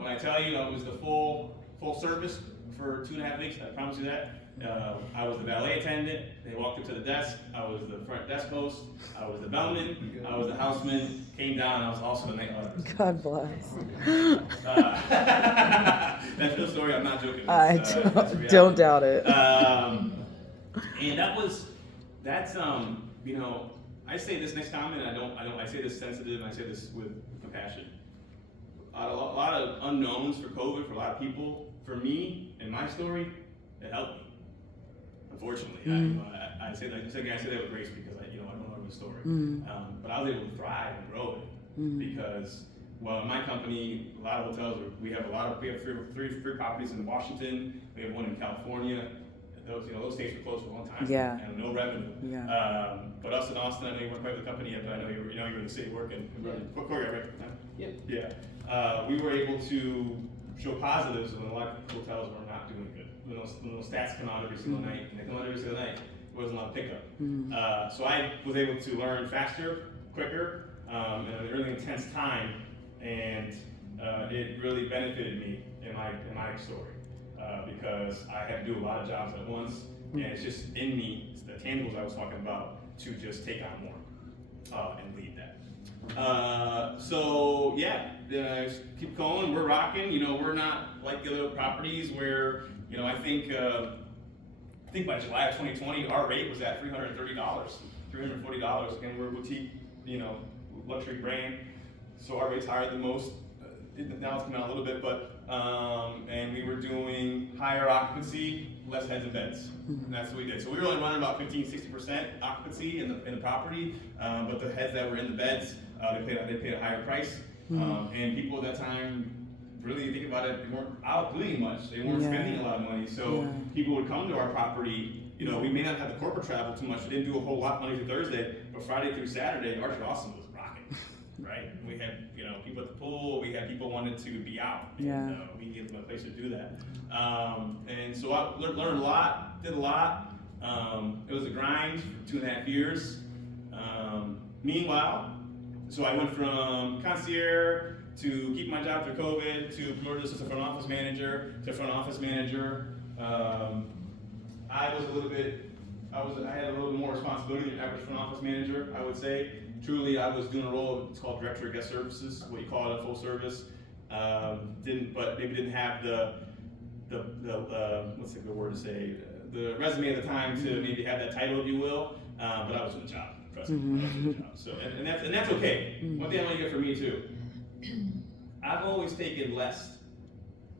When I tell you I was the full service for 2.5 weeks, I promise you that. I was the valet attendant. They walked up to the desk. I was the front desk host. I was the bellman. I was the houseman. Came down. I was also the night auditor. God bless. That's the story. I'm not joking. I don't doubt it. And that's I say this next comment. I say this sensitive. And I say this with compassion. A lot of unknowns for COVID for a lot of people. For me, in my story, it helped me. Unfortunately, I say that with grace because I don't know the story. But I was able to thrive and grow it because, in my company, a lot of hotels we have three properties in Washington. We have one in California. Those states were closed for a long time. Yeah. And no revenue. Yeah. But us in Austin, I know you weren't quite with the company yet, but I know you were in the city working. Right? Yep. Yeah. We were able to show positives when a lot of hotels were not doing good. When those stats come out every single night, and they come out every single night, there wasn't a lot of pickup. So I was able to learn faster, quicker, in a really intense time, and it really benefited me in my story because I had to do a lot of jobs at once, and it's just in me, it's the tangibles I was talking about, to just take on more and lead that. Keep going. We're rocking. We're not like the other properties where You know, I think by July of 2020, our rate was at $330, $340. Again, we're a boutique, you know, luxury brand, so our rate's higher than most. Now it's coming out a little bit, but and we were doing higher occupancy, less heads and beds. And that's what we did. So we were only running about 15-60% occupancy in the property, but the heads that were in the beds, they paid a higher price. And people at that time, really think about it, they weren't out doing much. They weren't spending a lot of money. So people would come to our property. You know, we may not have the corporate travel too much. We didn't do a whole lot Monday through Thursday, but Friday through Saturday, Archer Austin was rocking, right? We had, you know, people at the pool. We had people wanted to be out. And, we gave them a place to do that. And so I learned a lot, did a lot. It was a grind for 2.5 years. Meanwhile, so I went from concierge to keep my job through COVID, to promoted as a front office manager, to front office manager. I had a little bit more responsibility than average front office manager, I would say. Truly, I was doing a role, it's called Director of Guest Services, what you call it, a full service. Didn't have the what's the good word to say, the resume at the time to maybe have that title, if you will, but I was doing the job, trust me, I was doing the job. So, and that's okay. One thing I want to get for me too, I've always taken less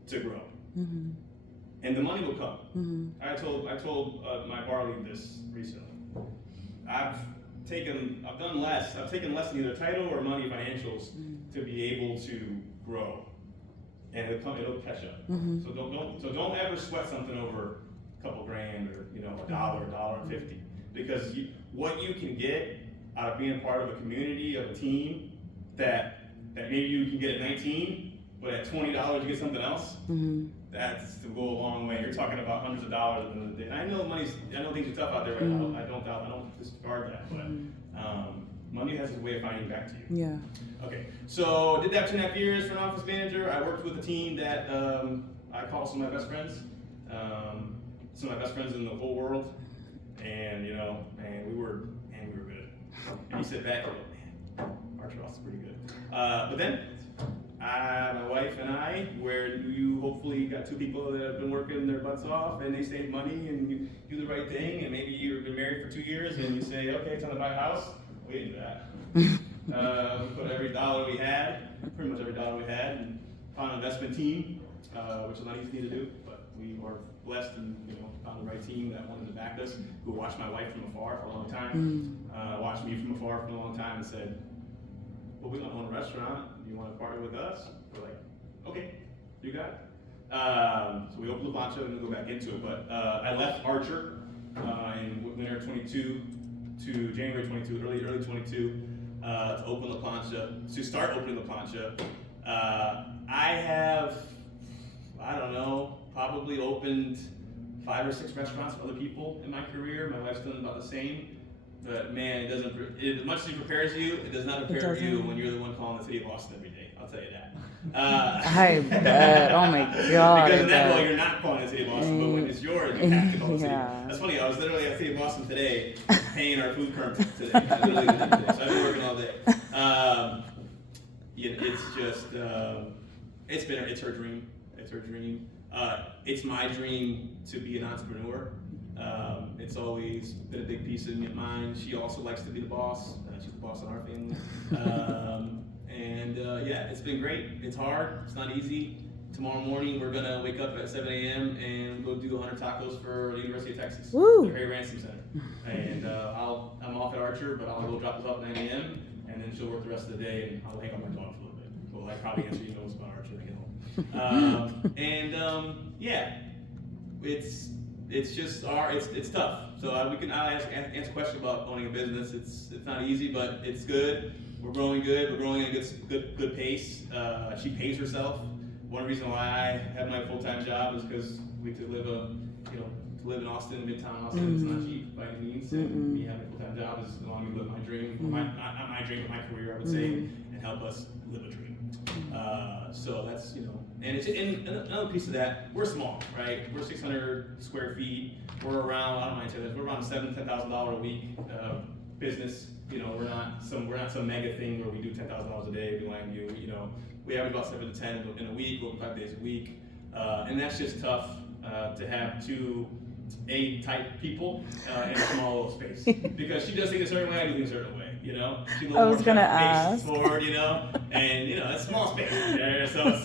to grow, and the money will come. I told my bar lead this recently. I've done less. I've taken less in either title or money financials to be able to grow, and it'll catch up. So don't ever sweat something over a couple grand or $1.50, because what you can get out of being part of a community, of a team that maybe you can get at 19, but at $20 you get something else. That's to go a long way. You're talking about hundreds of dollars at the end of the day. And I know things are tough out there right now. I don't disregard that, but money has its way of finding back to you. Yeah. Okay, so did that 2.5 years for an office manager. I worked with a team that I call some of my best friends. Some of my best friends in the whole world, and we were good. And you sit back and go, man, Archer Austin's pretty good. But then, my wife and I, where you hopefully got two people that have been working their butts off and they save money and you do the right thing, and maybe you've been married for 2 years and you say, okay, it's time to buy a house. We didn't do that. We put every dollar we had, pretty much every dollar we had, and found an investment team, which is not easy to do, but we were blessed and found the right team that wanted to back us, who watched my wife from afar for a long time, watched me from afar for a long time, and said, well, we want to own a restaurant. You want to partner with us? We're like, okay, you got it. So we opened La Plancha, and we'll go back into it. But I left Archer in winter 22 to January 22, early 22, to open La Plancha, to start opening La Plancha. I have, probably opened 5 or 6 restaurants for other people in my career. My wife's done about the same. But man, as much as it prepares you, it does not prepare you when you're the one calling the city of Austin every day. I'll tell you that. I bet. Oh my God. Because in that role, you're not calling the city of Austin, but when it's yours, you have to call the city. Yeah. That's funny. I was literally at the city of Austin today, paying our food current today. I literally did that today, so I've been working all day. It's just, it's her dream. It's her dream. It's my dream to be an entrepreneur. It's always been a big piece of mine. She also likes to be the boss. She's the boss in our family. It's been great. It's hard. It's not easy. Tomorrow morning, we're going to wake up at 7 a.m. and go do 100 tacos for the University of Texas, Woo. the Harry Ransom Center. And I'm off at Archer, but I'll go drop this off at 9 a.m. and then she'll work the rest of the day, and I'll hang out with my dog for a little bit. Well, I probably answer emails about Archer when I get home. It's just it's tough. So I'll answer questions about owning a business. It's not easy, but it's good. We're growing good. We're growing at a good pace. She pays herself. One reason why I have my full-time job is because to live in Austin, Midtown Austin, it's not cheap by any means. And me having a full-time job is allowing me to live my dream, not my dream, but my career, I would say, and help us live a dream. So that's and another piece of that, we're small, right? We're 600 square feet. We're around, I don't mind saying this, we're around $7,000-$10,000 a week business. We're not some mega thing where we do $10,000 a day. We average about 7 to 10 in a week, open 5 days a week, and that's just tough to have two A-type people in a small little space. Because she does things a certain way, I do things a certain way, you know? She's a I little was more gonna face ask. forward, you know? And, you know, it's a small space. Yeah, so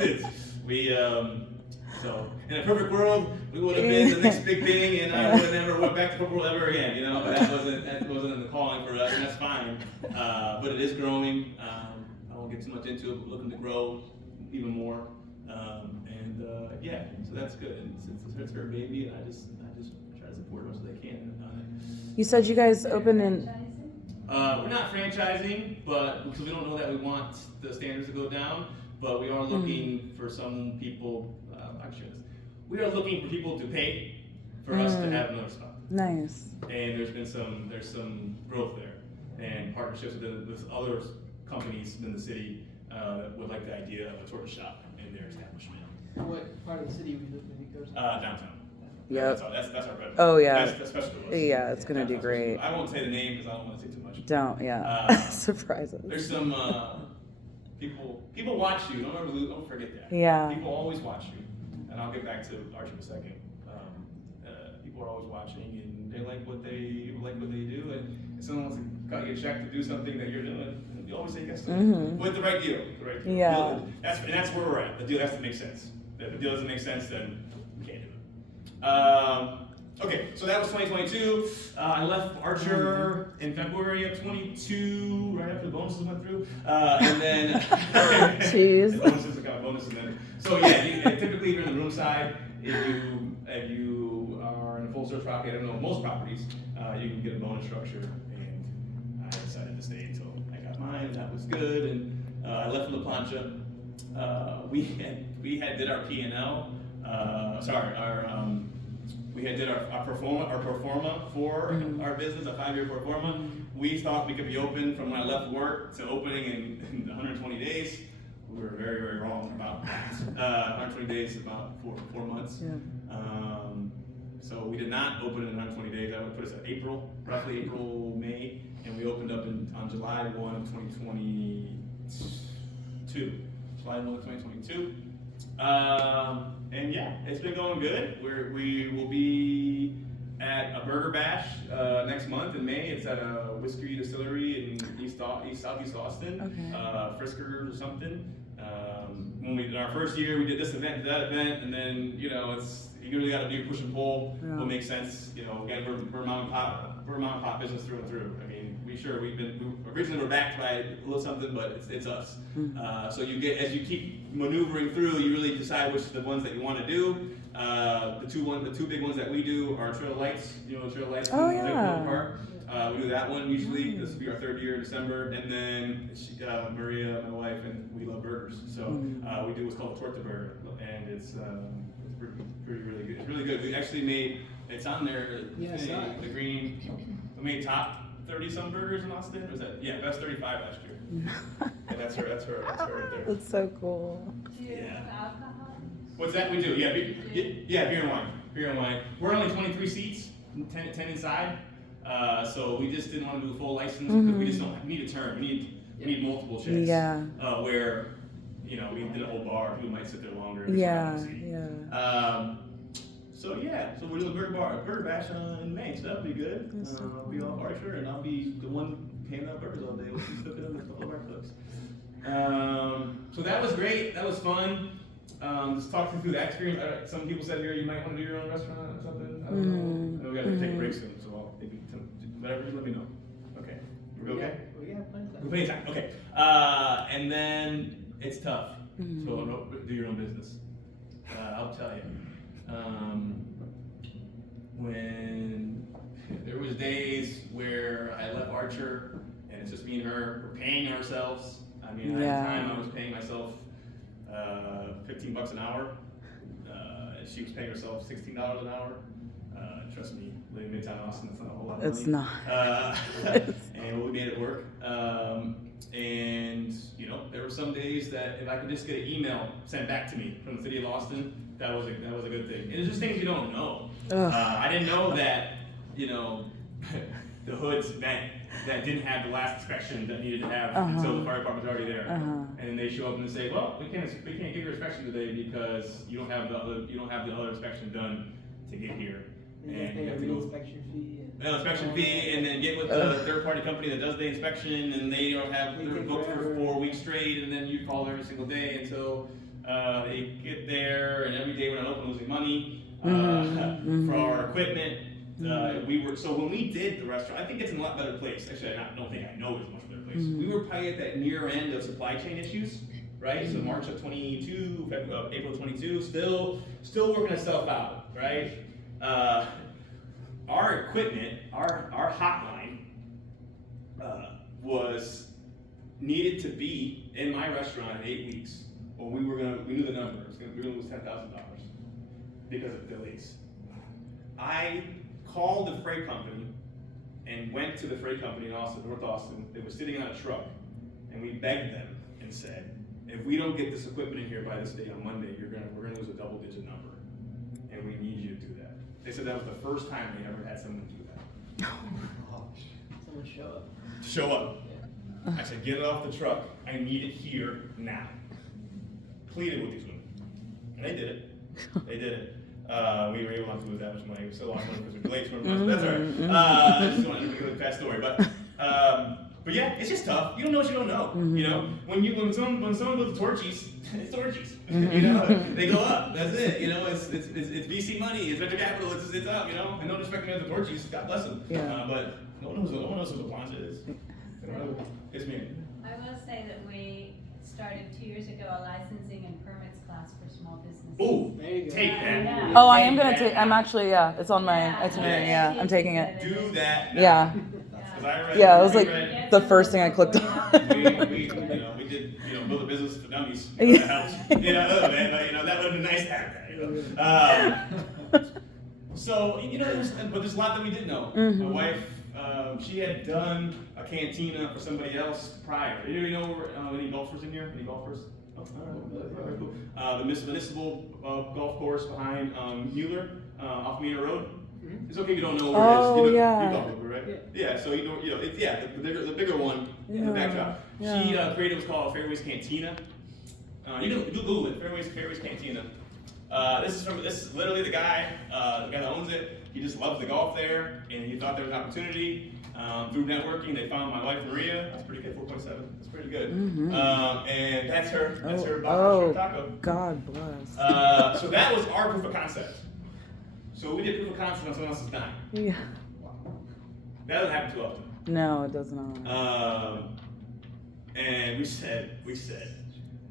so in a perfect world, we would have been the next big thing, and I would have never went back to corporate world ever again, you know? But that wasn't in the calling for us, and that's fine. But it is growing. I won't get too much into it, but looking to grow even more. Yeah, so that's good. And since it's her baby, and I just try to support her as much as I can. You said you guys opened in. We're not franchising, but because we don't know that we want the standards to go down, but we are looking for some people. We are looking for people to pay for us to have another spot. Nice. And there's some growth there, and partnerships with other companies in the city that would like the idea of a tortoise shop in their establishment. What part of the city we live in? Downtown. Yep. That's our bread. Oh, yeah. That's special to us. Yeah, it's gonna do Downtown's great. special. I won't say the name because I don't want to say too much. Don't, yeah. Surprises. There's some people watch you. Don't forget that. Yeah. People always watch you, and I'll get back to Archer in a second. People are always watching, and they like what they do. And if someone wants to cut you a check to do something that you're doing, you always say yes to it with the right deal. The right deal. Yeah. That's where we're at. The deal has to make sense. If the deal doesn't make sense, then we can't do it. Okay, so that was 2022. I left Archer in February of 22, right after the bonuses went through. And then Jeez. the bonuses got a bonus, and then typically you're in the room side. If you are in a full service property, I don't know most properties, you can get a bonus structure. And I decided to stay until I got mine. That was good, and I left from La Plancha. We had did our P&L. We had did our pro forma for our business, a 5-year pro forma. We thought we could be open from when I left work to opening in 120 days. We were very, very wrong about that. 120 days is about four months. Yeah. So we did not open in 120 days. That would put us at roughly April, May, and we opened up on July 1 of 2022. July 1 of 2022. And yeah, it's been going good. We will be at a Burger Bash next month in May. It's at a whiskey distillery in Southeast Austin, Okay. Friskers or something. When we did our first year, we did this event, that event, and then you really got to do push and pull. Yeah. What makes sense, again, we're a mom and pop business through and through. I mean, originally we're backed by a little something, but it's us. So as you keep maneuvering through, you really decide which the ones that you want to do. The two big ones that we do are Trail Lights. Trail Lights. Oh, in yeah. Lake Park. We do that one usually. This will be our 3rd year in December, and then Maria, my wife, and we love burgers. So we do what's called a torta burger, and it's really good. It's really good. We actually made it's on there. Yeah, I saw it. The green. We made top 30 some burgers in Austin. Was that best 35 last year? And that's her right there. That's so cool. Do you Yeah. have alcohol? What's that we do? Yeah, beer and wine. Beer and wine. We're only 23 seats, 10 inside. So we just didn't want to do a full license because we just don't need a term. We need multiple chairs. Yeah. Where we did a whole bar. People might sit there longer. and Yeah, just have a seat. yeah. So we're doing a burger bash in May. So that'll be good. I'll be off Archer, and I'll be the one handing out burgers all day. We'll be cooking them with a couple of our cooks. So that was great. That was fun. Just talking through that experience. Some people said here you might want to do your own restaurant or something. I don't know. We got to take a break soon, so I'll maybe whatever. Just let me know. Okay. We okay? We got plenty of time. Plenty of time. Okay. And then it's tough. So do your own business. I'll tell you. When there was days where I left Archer and it's just me and her, we're paying ourselves. I mean, Yeah. at the time I was paying myself $15 an hour. She was paying herself $16 an hour. Trust me, living in Midtown Austin, it's not a whole lot of money. It's not. And we made it work. And there were some days that if I could just get an email sent back to me from the city of Austin, that was a good thing. And it's just things you don't know. Ugh. I didn't know that the hood's bent that didn't have the last inspection that needed to have until the fire department's already there. And they show up and they say, well, we can't give your inspection today because you don't have the other inspection done to get here. And you And you pay have a to go inspection fee. an inspection fee, and then get with the third-party company that does the inspection, and they don't have, they're booked for 4 weeks straight, and then you call every single day until they get there, and every day we're not open losing money for our equipment. So when we did the restaurant, I think it's in a lot better place. Actually, I don't think I know it's a much better place. We were probably at that near end of supply chain issues, right? So March of 22, April of 22, still working itself out, right? Our equipment, our hotline, was needed to be in my restaurant in 8 weeks. Well, we knew the number. We were gonna lose $10,000 because of delays. I called the freight company and went to the freight company in Austin, North Austin. They were sitting on a truck, and we begged them and said, if we don't get this equipment in here by this day on Monday, we're gonna lose a double-digit number, and we need you to do that. They said that was the first time they ever had someone do that. Someone show up. Show up. I said, get it off the truck. I need it here now. Pleaded with these women. And they did it. They did it. We were able not to lose that much money. We still lost money because we were late for them. That's all right. I just wanted to make a really fast story. But yeah, it's just tough. You don't know what you don't know. You know, when someone goes to Torchy's, it's Torchy's. You know, they go up. That's it. You know, it's VC money. It's venture capital. It's up. You know, and no disrespect to the Torchy's. God bless them. But no one knows who the Plancha is. You know, it's me. I will say that we started 2 years ago a licensing and permits class for small businesses. Ooh, There you go. take that. Yeah. Oh, I am gonna Take take. that. I'm actually. Yeah, it's on my itinerary. Yeah, I'm taking it. Do that now. Yeah. 'Cause I read, Yeah, it was we like read- the first thing I clicked on. we did, build a business for dummies. That helps. But, that would have been nice to have that, So, but there's a lot that we didn't know. My wife, she had done a cantina for somebody else prior. You know, any golfers in here? Any golfers? Oh, all right, cool. The municipal golf course behind Mueller, off Meter Road. It's okay if you don't know where Oh, it is. yeah. You golf over, right? Yeah. So the bigger one in the backdrop. Yeah. She created what's called Fairways Cantina. You can Google it, Fairways Cantina. This is literally the guy that owns it. He just loves the golf there, and he thought there was an opportunity. Through networking, they found my wife Maria. That's pretty good, 4.7. That's pretty good. And that's her. That's her Oh, taco. God bless. So that was our proof of concept. So we did proof of concept on someone else's dime. Yeah. That doesn't happen too often. No, it does not. And we said, we said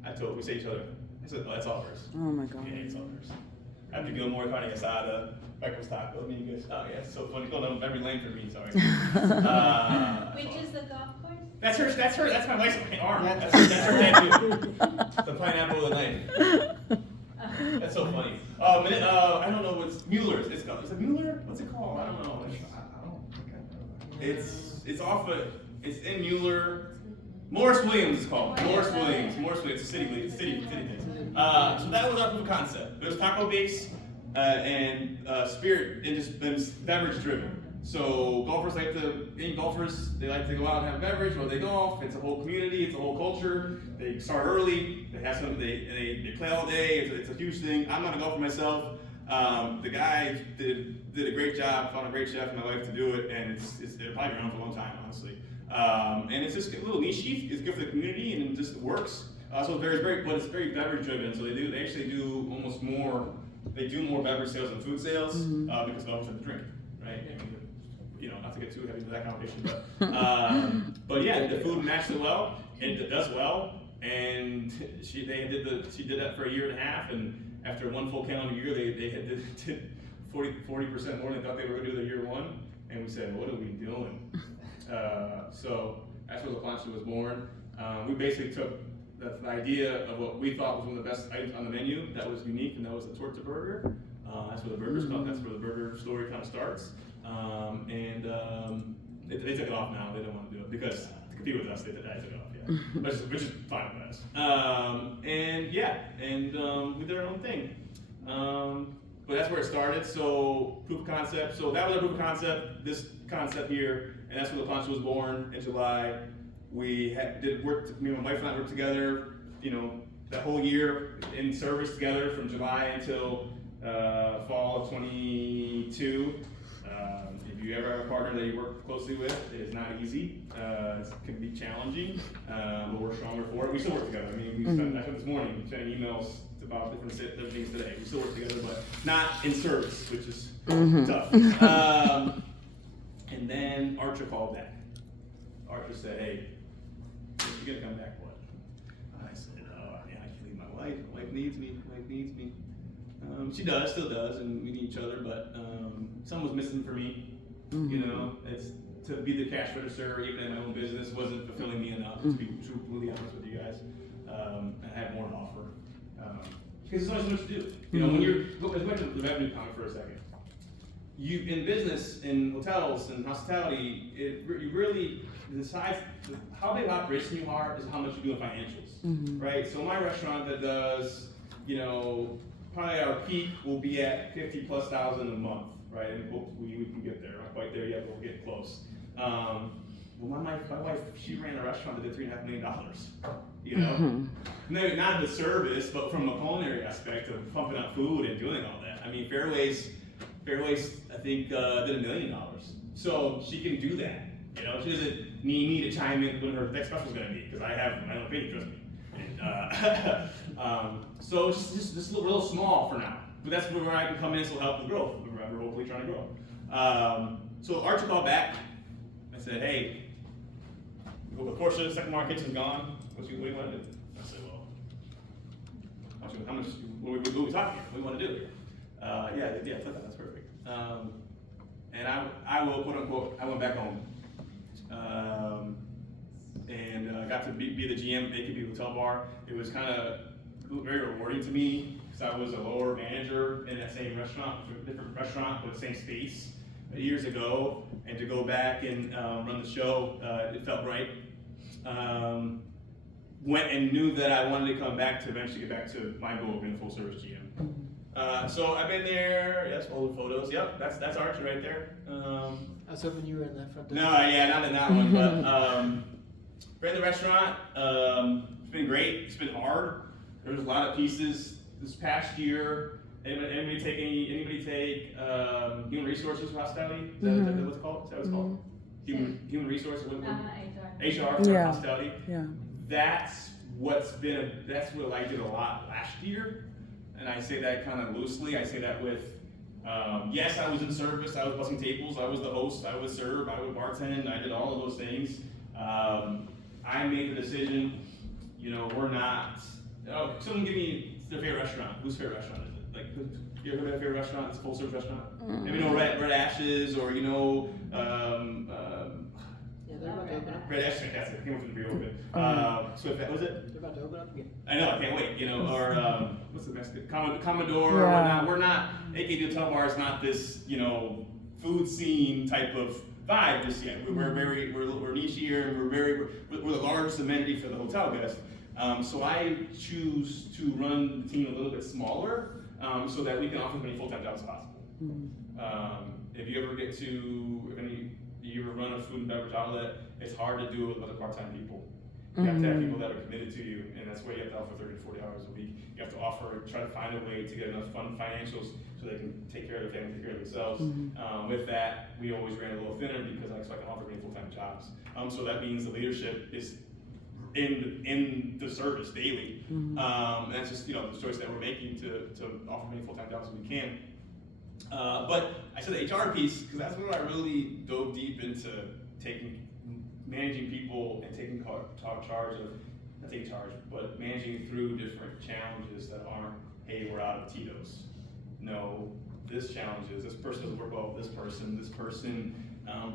each other, I said, oh, that's all hers. Oh my God. Yeah, it's all hers. After Gilmore, Carne Asada, Breakfast Taco, I mean, you guys, oh yeah, it's so funny. Going down every lane for me, sorry. Which is the golf course? That's my wife's arm. That's her tattoo. The pineapple of the night. That's so funny. I don't know what's Mueller's. Is it Mueller? What's it called? I don't know. It's off of. It's in Mueller. Morris Williams is called. Morris Williams. It's a city thing. So that was our proof of concept. There's taco base and spirit and just beverage driven. So golfers they like to go out and have beverage while they golf. It's a whole community. It's a whole culture. They start early. They have something. They play all day. It's a huge thing. I'm not a golfer myself. The guy did a great job. Found a great chef and my wife to do it, and it's probably been around for a long time, honestly. And it's just a little niche. It's good for the community, and it just works. So it's very beverage driven. So they actually do almost more. They do more beverage sales than food sales because golfers have to drink, right? Not to get too heavy into that conversation, but yeah, the food matched well, and it does well. And she did that for a year and a half, and after one full calendar year, they did 40% more than they thought they were going to do the year one. And we said, what are we doing? So that's where La Plancha was born. We basically took the idea of what we thought was one of the best items on the menu that was unique, and that was the torta burger. That's where the burgers come. That's where the burger story kind of starts. They took it off now. They don't want to do it because to compete with us, they took it off. Yeah, which is fine with us. We did our own thing. but that's where it started. So proof of concept. So that was our proof of concept. This concept here, and that's where La Plancha was born in July. We did work. Me and my wife and I worked together. You know, that whole year in service together from July until fall of 22. If you ever have a partner that you work closely with, it is not easy. It can be challenging, but we're stronger for it. We still work together. I mean, I spent this morning sending emails about different things today. We still work together, but not in service, which is tough. And then Archer called back. Archer said, "Hey, you gonna come back? What?" I said, "Oh, yeah, I can't leave my wife. My wife needs me. My wife needs me." She does, still does, and we need each other. But something was missing for me. You know, it's to be the cash register, even in my own business, wasn't fulfilling me enough. To be truly honest with you guys, and I have more to offer because there's always so much to do. You know, when you're let's go back to the revenue comment for a second. You in business, in hotels and hospitality, you really decides how big of operation you are is how much you do in financials, right? So my restaurant that does, you know, probably our peak will be at 50,000+ a month, right? And we can get there. Not quite there yet, but we'll get close. Well, my wife, she ran a restaurant that did $3.5 million. You know, maybe not the service, but from a culinary aspect of pumping out food and doing all that. I mean, Fairways, I think did $1 million. So she can do that. You know, she doesn't need me to chime in when her next special is going to be, because I have my own opinion, trust me. And, so it's just a little small for now, but that's where I can come in and help with growth. We're hopefully trying to grow. So Archer called back. I said, "Hey, of course the second market kitchen's gone. What do you want to do?" I said, "Well, how much? What are we talking here? What do you want to do here?" Yeah, that's perfect. And I will, quote unquote, I went back home. And got to be the GM of AKB Hotel Bar. It was kind of very rewarding to me because I was a lower manager in that same restaurant, different restaurant, but same space years ago. And to go back and run the show, it felt right. Went and knew that I wanted to come back to eventually get back to my goal of being a full service GM. So I've been there. Yes, all the photos. Yep, that's Archer right there. I was hoping you were in that front. No, yeah, not in that one, but ran the restaurant. It's been great. It's been hard. There was a lot of pieces this past year. Anybody take human resources for hospitality? Is that what it's called? Is that what it's called? Human resources. HR for hospitality. Yeah. That's what I did a lot last year, and I say that kind of loosely. I say that with. Yes, I was in service, I was bussing tables, I was the host, I would serve, I would bartend, I did all of those things. I made the decision, you know, we're not, someone give me their favorite restaurant. Whose favorite restaurant is it? Like, you ever have a favorite restaurant? It's a full service restaurant? Maybe you know Red Ashes, or you know, Yeah, they're about to open up. Red Ashes, fantastic, came up from the reopen. So if that was it? They're about to open up again. I know, I can't wait, you know, or what's the Mexican, Commodore or whatnot. We're not, AKB Hotel Bar is not this, you know, food scene type of vibe just yet. We're niche here, and we're the largest amenity for the hotel guest. So I choose to run the team a little bit smaller, so that we can offer as many full-time jobs as possible. If you ever you ever run a food and beverage outlet, it's hard to do it with other part-time people. You have to have people that are committed to you, and that's why you have to offer 30 to 40 hours a week. You have to try to find a way to get enough fun financials so they can take care of their family, take care of themselves. With that, we always ran a little thinner because I can offer many full-time jobs. So that means the leadership is in the service daily. And that's just, you know, the choice that we're making to offer many full-time jobs as we can. But I said the HR piece because that's where I really dove deep into managing people and taking charge of, not taking charge, but managing through different challenges that aren't, hey, we're out of Tito's. No, this challenge is this person doesn't work well with this person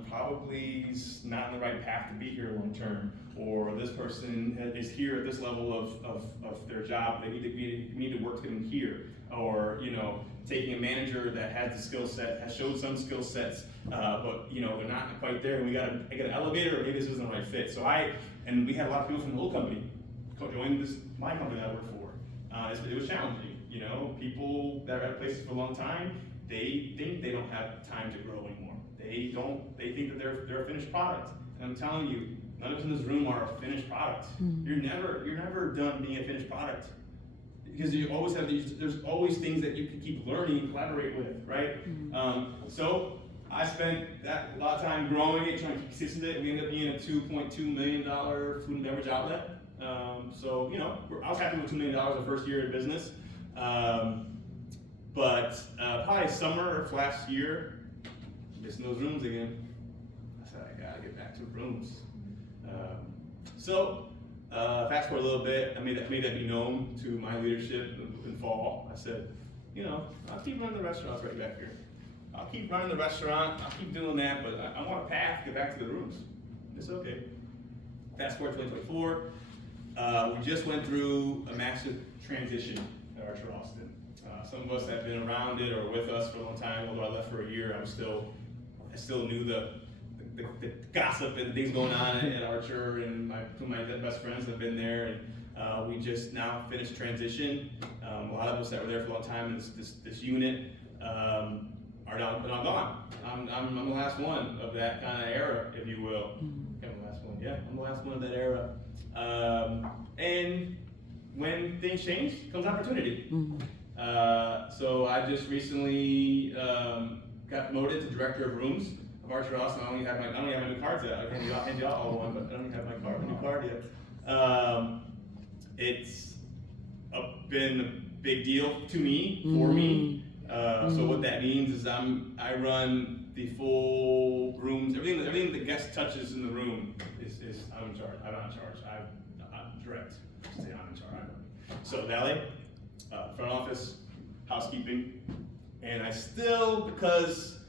probably is not on the right path to be here long term, or this person is here at this level of their job, we need to work them here, or, you know, taking a manager that has the skill set, has showed some skill sets, but you know, they're not quite there, and I got an elevator, or maybe this isn't the right fit. So we had a lot of people from the old company join my company that I work for. It was challenging. You know, people that are at places for a long time, they think they don't have time to grow anymore. They don't. They think that they're a finished product. And I'm telling you, none of us in this room are a finished product. You're never done being a finished product. Because you always have these, there's always things that you can keep learning and collaborate with, right? So I spent a lot of time growing it, trying to keep consistent with it. We ended up being a $2.2 million food and beverage outlet. So, you know, I was happy with $2 million the first year in business. But probably summer of last year, missing those rooms again. I said, I gotta get back to rooms. Fast forward a little bit, I made that be known to my leadership in fall. I said, you know, I'll keep running the restaurants right back here. I'll keep running the restaurant, I'll keep doing that, but I want a path to get back to the rooms. It's okay. Fast forward 2024, we just went through a massive transition at Archer Austin. Some of us have been around it or with us for a long time, although I left for a year, I still knew the gossip and things going on at Archer, and two of my best friends have been there, and we just now finished transition. A lot of us that were there for a long time in this unit are now gone. I'm the last one of that kind of era, if you will. I'm the last one, yeah, I'm the last one of that era. And when things change, comes opportunity. So I just recently got promoted to director of rooms of Archer Austin. I don't even have my new cards yet. I can hand you all one, but I don't even have my new card yet. It's been a big deal to me, for me. So what that means is I run the full rooms. Everything the guest touches in the room is I'm in charge. I'm not in charge. I'm direct. I'm in charge. So valet, front office, housekeeping, and I still, because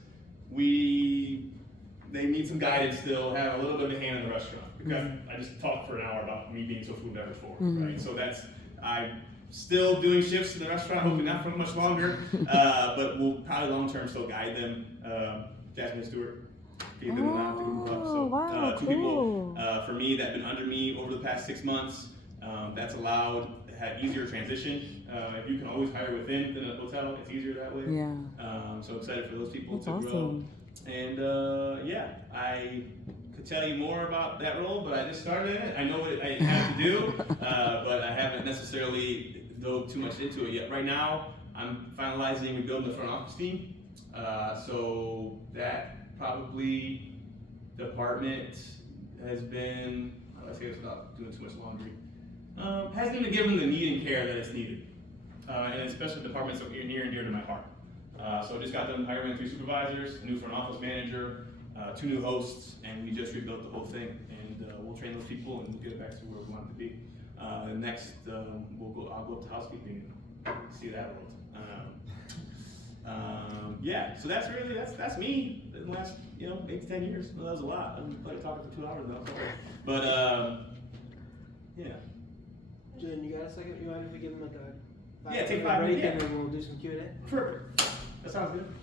they need some guidance still, have a little bit of a hand in the restaurant. Because I just talked for an hour about me being so food and beverage forward, right? So I'm still doing shifts in the restaurant, hopefully not for much longer, but we'll probably long term still guide them. Jasmine Stewart, gave them an to move up. So wow, two cool. people for me that have been under me over the past 6 months. That's allowed had easier transition. If you can always hire within the hotel, it's easier that way. Yeah. So excited for those people That's to awesome. grow. And yeah, I could tell you more about that role, but I just started in it. I know what I have to do, but I haven't necessarily dove too much into it yet. Right now, I'm finalizing and building the front office team. So that probably department has been, how do I say this without doing too much laundry? Hasn't even given the need and care that it's needed. And especially departments that are near and dear to my heart. So I just got done hiring 3 supervisors, a new front office manager, 2 new hosts, and we just rebuilt the whole thing. And we'll train those people and we'll get it back to where we want it to be. Next, I'll go up to housekeeping and see that world. Yeah, so that's me in the last 8 to 10 years. Well, that was a lot. I'm probably talking for 2 hours now. Sorry. But yeah. Jen, you got a second? You want me to give them like a Yeah, take 5-minute 5 break minutes, and then we'll do some Q&A? Perfect. That sounds good.